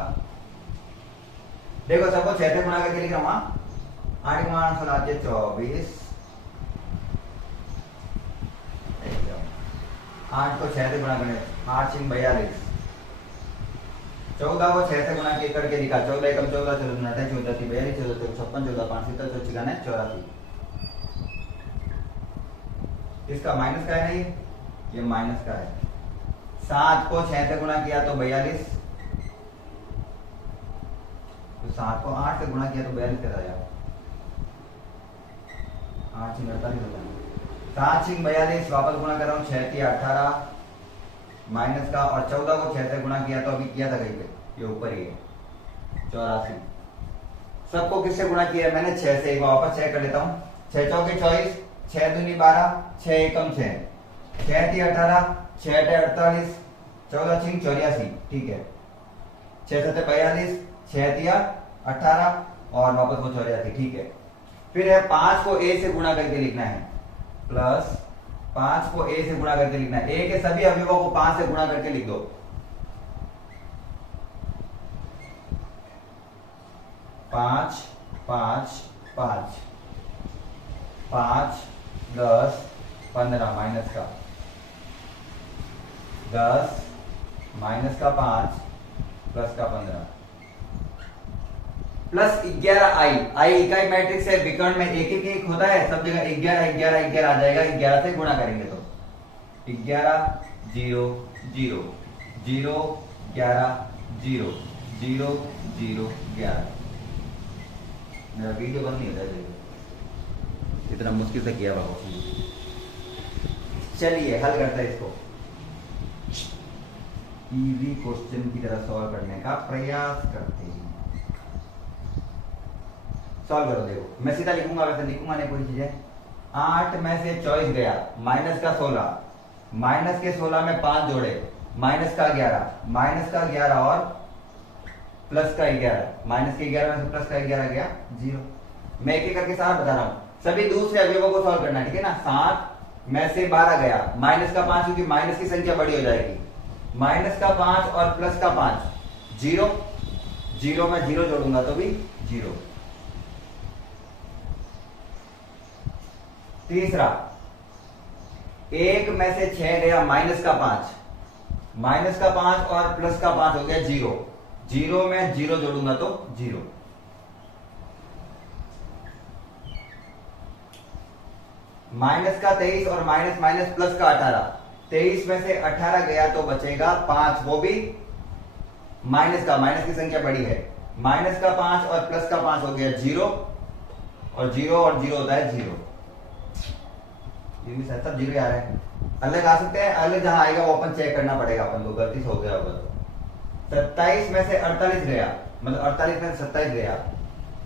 देखो सबको 6 से गुणा करके लिख रहा हूं, 8 गुणा 24, 8 को 6 से गुणा करें, 8 6 42, 14 को 6 से गुणा करके लिखा, 14 एकम 14, 14 14 42 42 56 14 5 70 56 84। इसका माइनस का है ना, ये माइनस का है। 7 को 6 से गुणा किया तो 42, तो 7 को 8 से गुणा किया तो 42 कैसा आया? 8 6 48 होता है। 7 6 42, वापस गुणा कर रहा हूँ, 6 थी 18 माइनस का, और 14 को 6 से गुणा किया तो अभी किया था कहीं पे, ये ऊपर ही है 84। सबको किससे गुणा किया मैंने? 6 से। एक बार वापस चेक कर लेता हूँ, 6 चौके 24, 6 दूनी 12, 6 एकम 6, 6 थी 18, 6 8 48, 14 6 84, ठीक है। 6 7 42, 6 दिया 18 और वापस वो 84, ठीक है। फिर है 5 को a से गुणा करके लिखना है, प्लस 5 को a से गुणा करके लिखना है। a के सभी अवयवों को 5 से गुणा करके लिख दो। 5 5 5 5 10 15 माइनस का 10 माइनस का 5 प्लस का 15 प्लस 11 आई इकाई मैट्रिक्स है, विकर्ण में एक एक एक होता है, सब जगह 11 11 11 आ जाएगा। 11 से गुणा करेंगे तो 11 0 0 0 11 0 0 0 11। मेरा वीडियो बंद नहीं होता है, इतना मुश्किल से किया बाबू। चलिए हल करते हैं इसको, इजी क्वेश्चन की तरह सॉल्व करने का प्रयास करते हैं। सॉल्व करो, देखो मैं सीधा लिखूंगा, वैसे लिखूंगा नहीं पूरी चीजें। 8 में से 24 गया, माइनस का 16, माइनस के 16 में 5 जोड़े, माइनस का 11, माइनस का 11 और प्लस का 11, माइनस के 11 में से प्लस का 11 गया 0। मैं एक एक करके सारा बता रहा हूं, सभी दूसरे अवयवों को सॉल्व करना है, ठीक है ना। 7 में से 12 गया, माइनस का 5, क्योंकि माइनस की संख्या बड़ी हो जाएगी, माइनस का 5 और प्लस का 5, 0, 0 में 0 जोड़ूंगा तो भी 0। तीसरा, 1 में से 6 गया, माइनस का 5, माइनस का 5 और प्लस का 5 हो गया 0, 0 में 0 जोड़ूंगा तो 0। माइनस का 23 और माइनस माइनस प्लस का 18, 23 में से 18 गया तो बचेगा 5, वो भी माइनस का, माइनस की संख्या बड़ी है, माइनस का 5 और प्लस का 5 हो गया 0, और 0 और 0 होता है 0। ये भी सब 0 आ रहा है, अलग आ सकते हैं, अलग जहां आएगा वो अपन चेक करना पड़ेगा अपन को, गलती से हो गया होगा तो। 27 में से 48 गया, मतलब 48 में से 27 गया,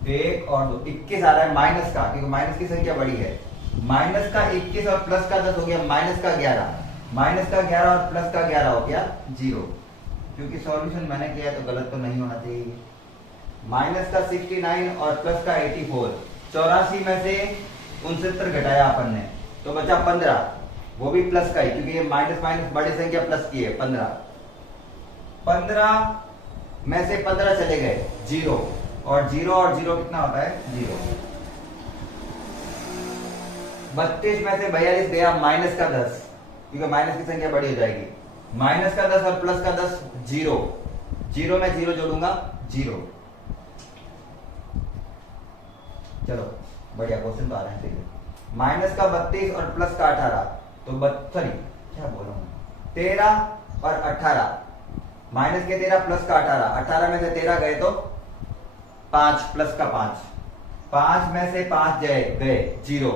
1 और 2, 21 आ रहा है माइनस का, क्योंकि माइनस की संख्या बड़ी है, माइनस का 21 और प्लस का 10 हो गया माइनस का 11, माइनस का 11 और प्लस का 11 हो गया 0, क्योंकि सॉल्यूशन मैंने किया तो गलत तो नहीं होना चाहिए। माइनस का 69 और प्लस का 84, 84 में से 69 घटाया अपन ने तो बचा 15, वो भी प्लस का ही, क्योंकि ये माइनस माइनस बड़ी संख्या प्लस की है 15। 15 में से 15 चले गए 0, और 0 और 0 कितना होता है 0। 32 में से 42 गया, माइनस का 10, क्योंकि माइनस की संख्या बड़ी हो जाएगी, माइनस का 10 और प्लस का 10 0, 0 में 0 जोड़ूंगा 0। चलो बढ़िया क्वेश्चन तो आ रहे हैं। माइनस का 32 और प्लस का 18, तो सॉरी क्या बोल रहा हूं, 13 और 18, माइनस के 13 प्लस का 18, 18 में से 13 गए तो 5 प्लस का 5, 5 में से 5 गए 0,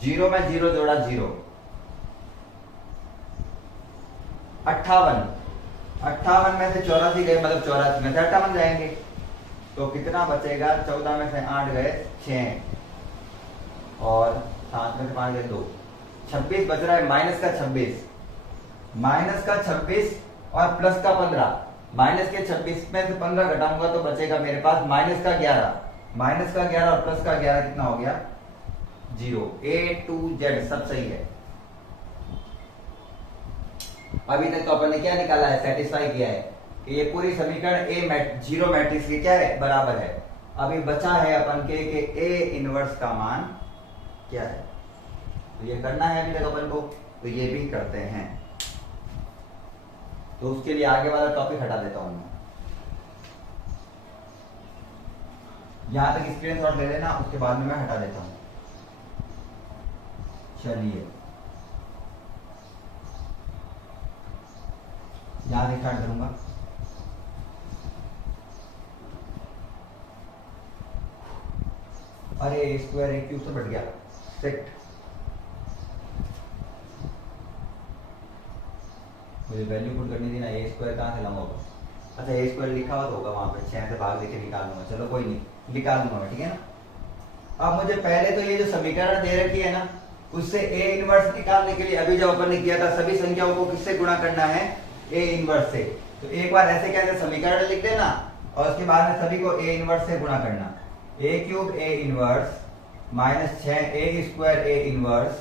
0 में 0 जोड़ा 0। 58 में से 84 गए, मतलब 84 में से 58 जाएंगे, तो कितना बचेगा, 14 में से 8 गए 6, और 7 में से 5 गए 2, 26 बच रहा है, माइनस का 26, माइनस का 26 और प्लस का 15, माइनस के 26 में से 15 घटाऊंगा तो बचेगा मेरे पास माइनस का 11, माइनस का 11 और प्लस का 11 कितना हो गया 0। A to Z सब सही है। अभी तक तो अपन ने क्या निकाला है, सेटिस्फाई किया है कि ये पूरी समीकरण जीरो मैट्रिक्स के क्या है, बराबर है। अभी बचा है अपन के कि A इनवर्स का मान क्या है, तो ये करना है अभी तक अपन को, तो ये भी करते हैं। तो उसके लिए आगे वाला टॉपिक हटा देता हूं मैं, यहां तक स्क्रीनशॉट ले लेना, उसके बाद में मैं हटा देता हूं। चलिए यहां से स्टार्ट करूंगा। अरे स्क्वायर ए क्यूब से बढ़ गया, सेट मुझे वैल्यू पुट करनी थी ना, ए स्क्वायर कहां से लाऊंगा। अच्छा ए स्क्वायर लिखा हुआ तो होगा वहां पे, 6 से भाग देके निकाल दूंगा, चलो कोई नहीं निकाल दूंगा मैं, ठीक है ना। अब मुझे पहले तो ये जो समीकरण दे रखी है ना, उससे ए इनवर्स निकालने के लिए अभी जब अपन ने किया था, सभी संख्याओं को किससे गुणा करना है, ए इनवर्स से। तो एक बार ऐसे कैसे समीकरण लिख देना, और उसके बाद में सभी को ए इनवर्स से गुणा करना। A cube A inverse minus 6 A square A inverse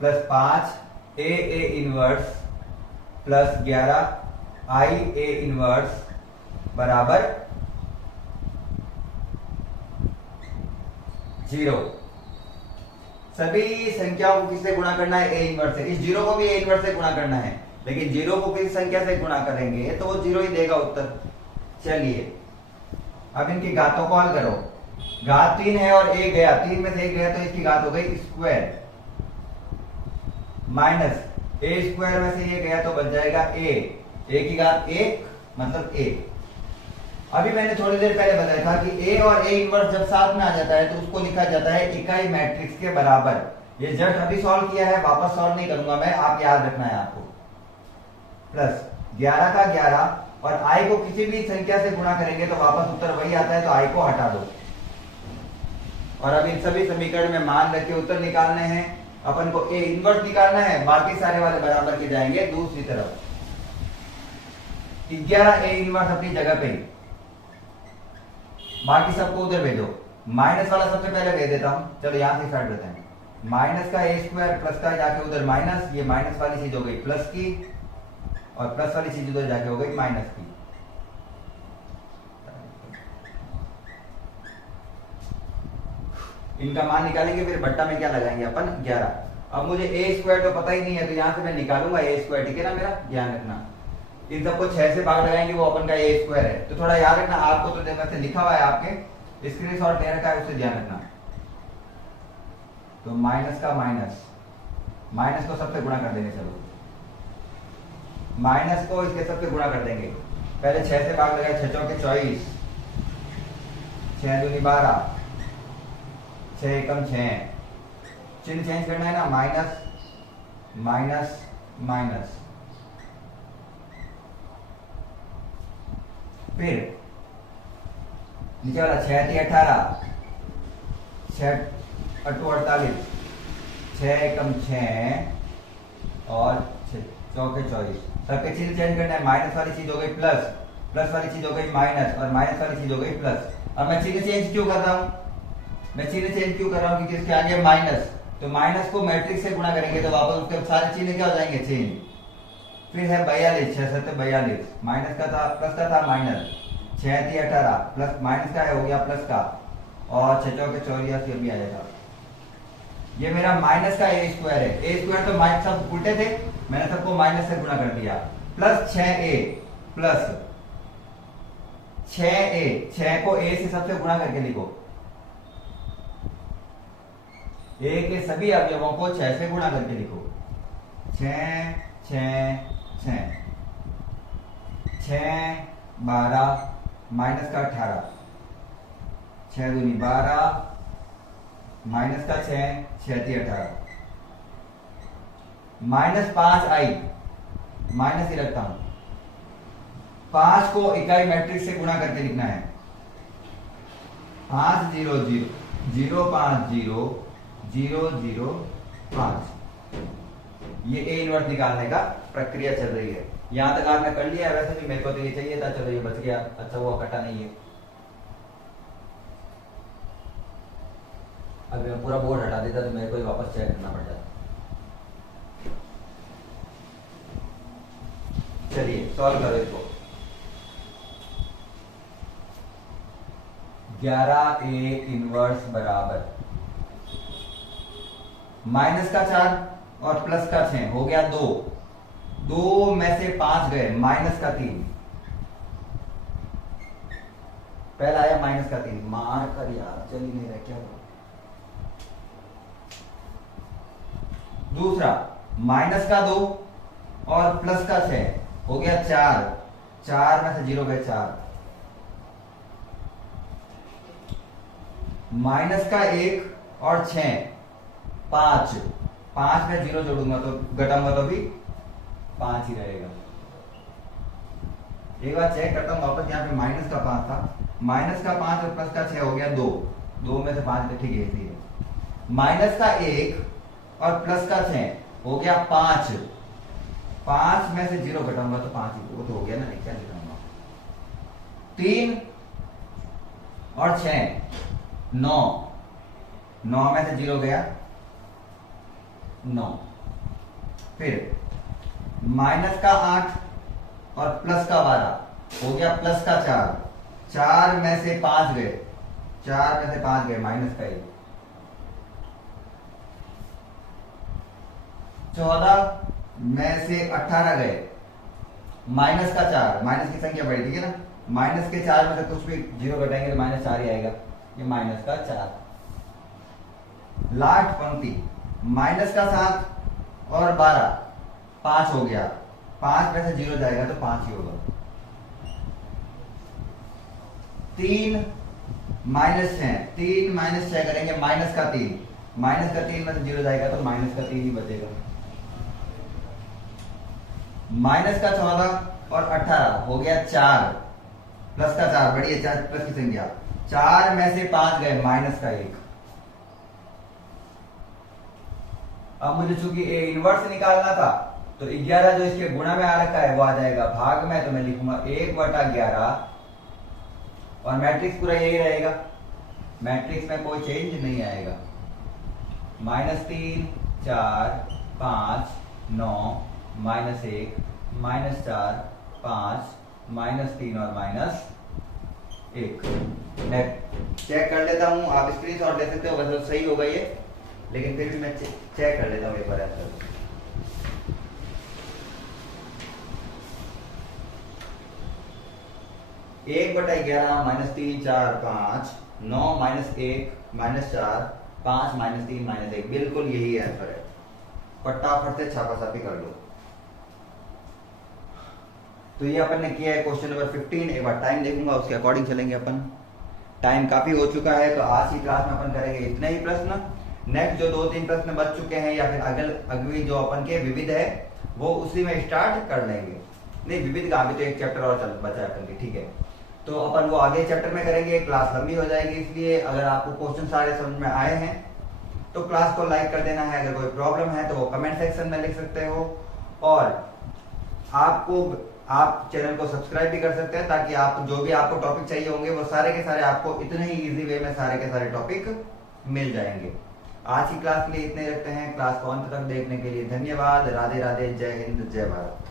plus 5 A inverse plus 11 I A inverse बराबर 0। सभी संख्याओं को किससे गुणा करना है, ए इनवर्स से। इस जीरो को भी ए इनवर्स से गुणा करना है, लेकिन जीरो को किस संख्या से गुणा करेंगे तो वो जीरो ही देगा उत्तर। चलिए अब इनकी घातों को हल करो। घात 3 है और 1 गया, 3 में से 1 गया तो इसकी घात हो गई स्क्वायर, माइनस ए स्क्वायर में से ये गया तो बच जाएगा ए की घात 1 मतलब ए। अभी मैंने थोड़ी देर पहले बताया था कि ए और ए इनवर्स जब साथ में आ जाता है तो उसको लिखा जाता है इकाई मैट्रिक्स के बराबर। ये जस्ट अभी सॉल्व किया है, वापस सॉल्व नहीं करूंगा मैं, आप याद रखना है आपको। प्लस 11 का 11 और i को किसी भी संख्या से गुणा करेंगे तो वापस उत्तर वही आता है, तो i को हटा दो। और अब इन सभी समीकरण में मान रख के उत्तर निकालने हैं। अपन को a इनवर्स निकालना है, बाकी सारे वाले बराबर के जाएंगे दूसरी तरफ। 11 a इनवर्स अपनी जगह पे, बाकी सबको उधर भेजो। माइनस वाला सबसे पहले भेज देता हूं, चलो यहां से स्टार्ट करते हैं। माइनस का a स्क्वायर प्लस का जाके उधर माइनस, ये माइनस वाली चीज हो गई प्लस की, और प्लस वाली चीज उधर जाके हो गई माइनस की। इनका मान निकालेंगे, फिर बट्टा में क्या लगाएंगे अपन 11। अब मुझे a स्क्वायर तो पता ही नहीं है, तो यहां से मैं निकालूंगा a स्क्वायर, ठीक है ना, मेरा ध्यान रखना। इन सबको 6 से भाग लगाएंगे, वो अपन का a स्क्वायर है। तो थोड़ा याद रखना, आपको तो वैसे लिखा हुआ है, आपके स्क्रीनशॉट ले रखा है, उससे ध्यान रखना। तो माइनस का माइनस, माइनस को सबसे गुणा कर देंगे। चलो माइनस को इसके सबसे गुणा कर देंगे। पहले 6 से भाग लगाए, 6 चौके 24, 6 दूनी 12, 6 एकम 6। चिन्ह चेंज करना है ना, माइनस माइनस माइनस। फिर नीचे वाला 6 × 18, 6 × 48, 6 एकम 6 और 6 चौके 24। सबके चिन्ह चेंज करना है। माइनस वाली चीज हो गई प्लस, प्लस वाली चीज हो गई माइनस, और माइनस वाली चीज हो गई प्लस। अब मैं चिन्ह चेंज क्यों कर रहा हूं? मैं चिन्ह चेंज क्यों कर रहा हूं? क्योंकि इसके आगे माइनस, तो माइनस को मैट्रिक्स से गुणा करेंगे तो वापस उसके सारे चिन्ह क्या हो जाएंगे? चेंज। फिर है 42, 6 7 42, माइनस का था प्लस का था माइनस, 6 × 18 प्लस माइनस का है, हो गया प्लस का, और 6 चौके 84 अभी आएगा। ये मेरा माइनस का a स्क्वायर है। a स्क्वायर तो माइनस सब उल्टे थे, मैंने सबको माइनस से गुणा कर दिया। प्लस 6a प्लस 6a, 6 को a से सबसे गुणा करके लिखो। a के सभी अवयवों को 6 से गुणा करके लिखो। 6 6 6 6 12 माइनस का 18, 6 दूनी 12 माइनस का 6, 6 × 18, माइनस 5i, माइनस ही रखता हूं। 5 को इकाई मैट्रिक्स से गुणा करके लिखना है। 5 0 0 0 5 0 0 0 5। ये a इनवर्स निकालने का प्रक्रिया चल रही है। यहां तक आपने कर लिया है। वैसे भी मेरे को तो ये चाहिए था, चलो ये बच गया, अच्छा वो कटा नहीं है। अभी मैं पूरा बोर्ड हटा देता तो मेरे को वापस चेक करना पड़ जाता। चलिए सॉल्व करो इसको। 11a इनवर्स बराबर माइनस का 4 और प्लस का 6 हो गया 2। 2 में से 5 गए, माइनस का 3। पहला आया माइनस का 3, मार कर यार चल ही नहीं रहा क्या। दूसरा माइनस का 2 और प्लस का 6 हो गया 4। 4 में से 0 गए 4। माइनस का 1 और 6 5। 5 में 0 जोड़ूंगा तो घटाऊंगा तो भी 5 ही रहेगा। एक बार चेक करता हूं वापस। यहाँ पे माइनस का 5 था, माइनस का 5 और प्लस का 6 हो गया 2। 2 में से 5 ठीक है इसी है। माइनस का 1 और प्लस का 6 हो गया 5। 5 में से 0 घटाऊंगा तो 5 ही, वो तो हो गया ना, क्या लिखाऊंगा। 3 और 6 9। 9 में से 0 गया 9। फिर माइनस का 8 और प्लस का 12 हो गया प्लस का 4। 4 में से 5 गए, 4 में से 5 गए, माइनस का 1। 14 में से 18 गए, माइनस का 4। माइनस की संख्या बड़ी, ठीक है ना। माइनस के 4 में से कुछ भी 0 घटाएंगे तो माइनस 4 ही आएगा। ये माइनस का 4। लास्ट पंक्ति माइनस का 7 और 12 5 हो गया। 5 में से 0 जाएगा तो 5 ही होगा। 3 माइनस 6, 3 माइनस 6 करेंगे, माइनस का 3। माइनस का 3 में से 0 जाएगा तो माइनस का 3 ही बचेगा। माइनस का 14 और 18 हो गया 4, प्लस का 4, बढ़िया 4 प्लस की संख्या, 4 में से 5 गए, माइनस का 1। अब मुझे चूंकि ए इनवर्स निकालना था तो 11 जो इसके गुणा में आ रखा है वो आ जाएगा भाग में, तो मैं लिखूंगा 1/11 और मैट्रिक्स पूरा यही रहेगा, मैट्रिक्स में कोई चेंज नहीं आएगा। -3 4 5 9 -1 -4 5 -3 और -1। चेक कर लेता हूं, आप स्क्रीनशॉट ले सकते हो, वैसे तो सही होगा ये, लेकिन फिर भी मैं चेक कर लेता हूं एक बार आंसर। 1/11 -3 4 5 9 -1 -4 5 -3 -1, बिल्कुल यही आंसर है। फटाफट से छापा छापी कर लो। तो ये अपन ने किया है क्वेश्चन नंबर 15। एक बार टाइम देखूंगा, उसके अकॉर्डिंग चलेंगे अपन। टाइम काफी हो चुका है, तो आज की क्लास में अपन करेंगे इतने ही प्रश्न। नेक्स्ट जो 2-3 प्रश्न बच चुके हैं या फिर अगली जो अपन के विविध है वो उसी में स्टार्ट कर लेंगे। नहीं, विविध का अभी तो एक चैप्टर और बचा है अपन के, ठीक है, तो अपन वो आगे चैप्टर में करेंगे। क्लास लंबी हो जाएगी, इसलिए अगर आपको क्वेश्चन सारे समझ में आए हैं तो क्लास को लाइक कर देना है। अगर कोई प्रॉब्लम है तो वो कमेंट सेक्शन में लिख सकते हो, और आप चैनल को सब्सक्राइब भी कर सकते हैं, ताकि आप जो भी आपको टॉपिक चाहिए होंगे वो सारे के सारे आपको इतने ही इजी वे में सारे के सारे टॉपिक मिल जाएंगे। आज की क्लास के लिए इतने रखते हैं। क्लास को अंत तक देखने के लिए धन्यवाद। राधे राधे, जय हिंद, जय भारत।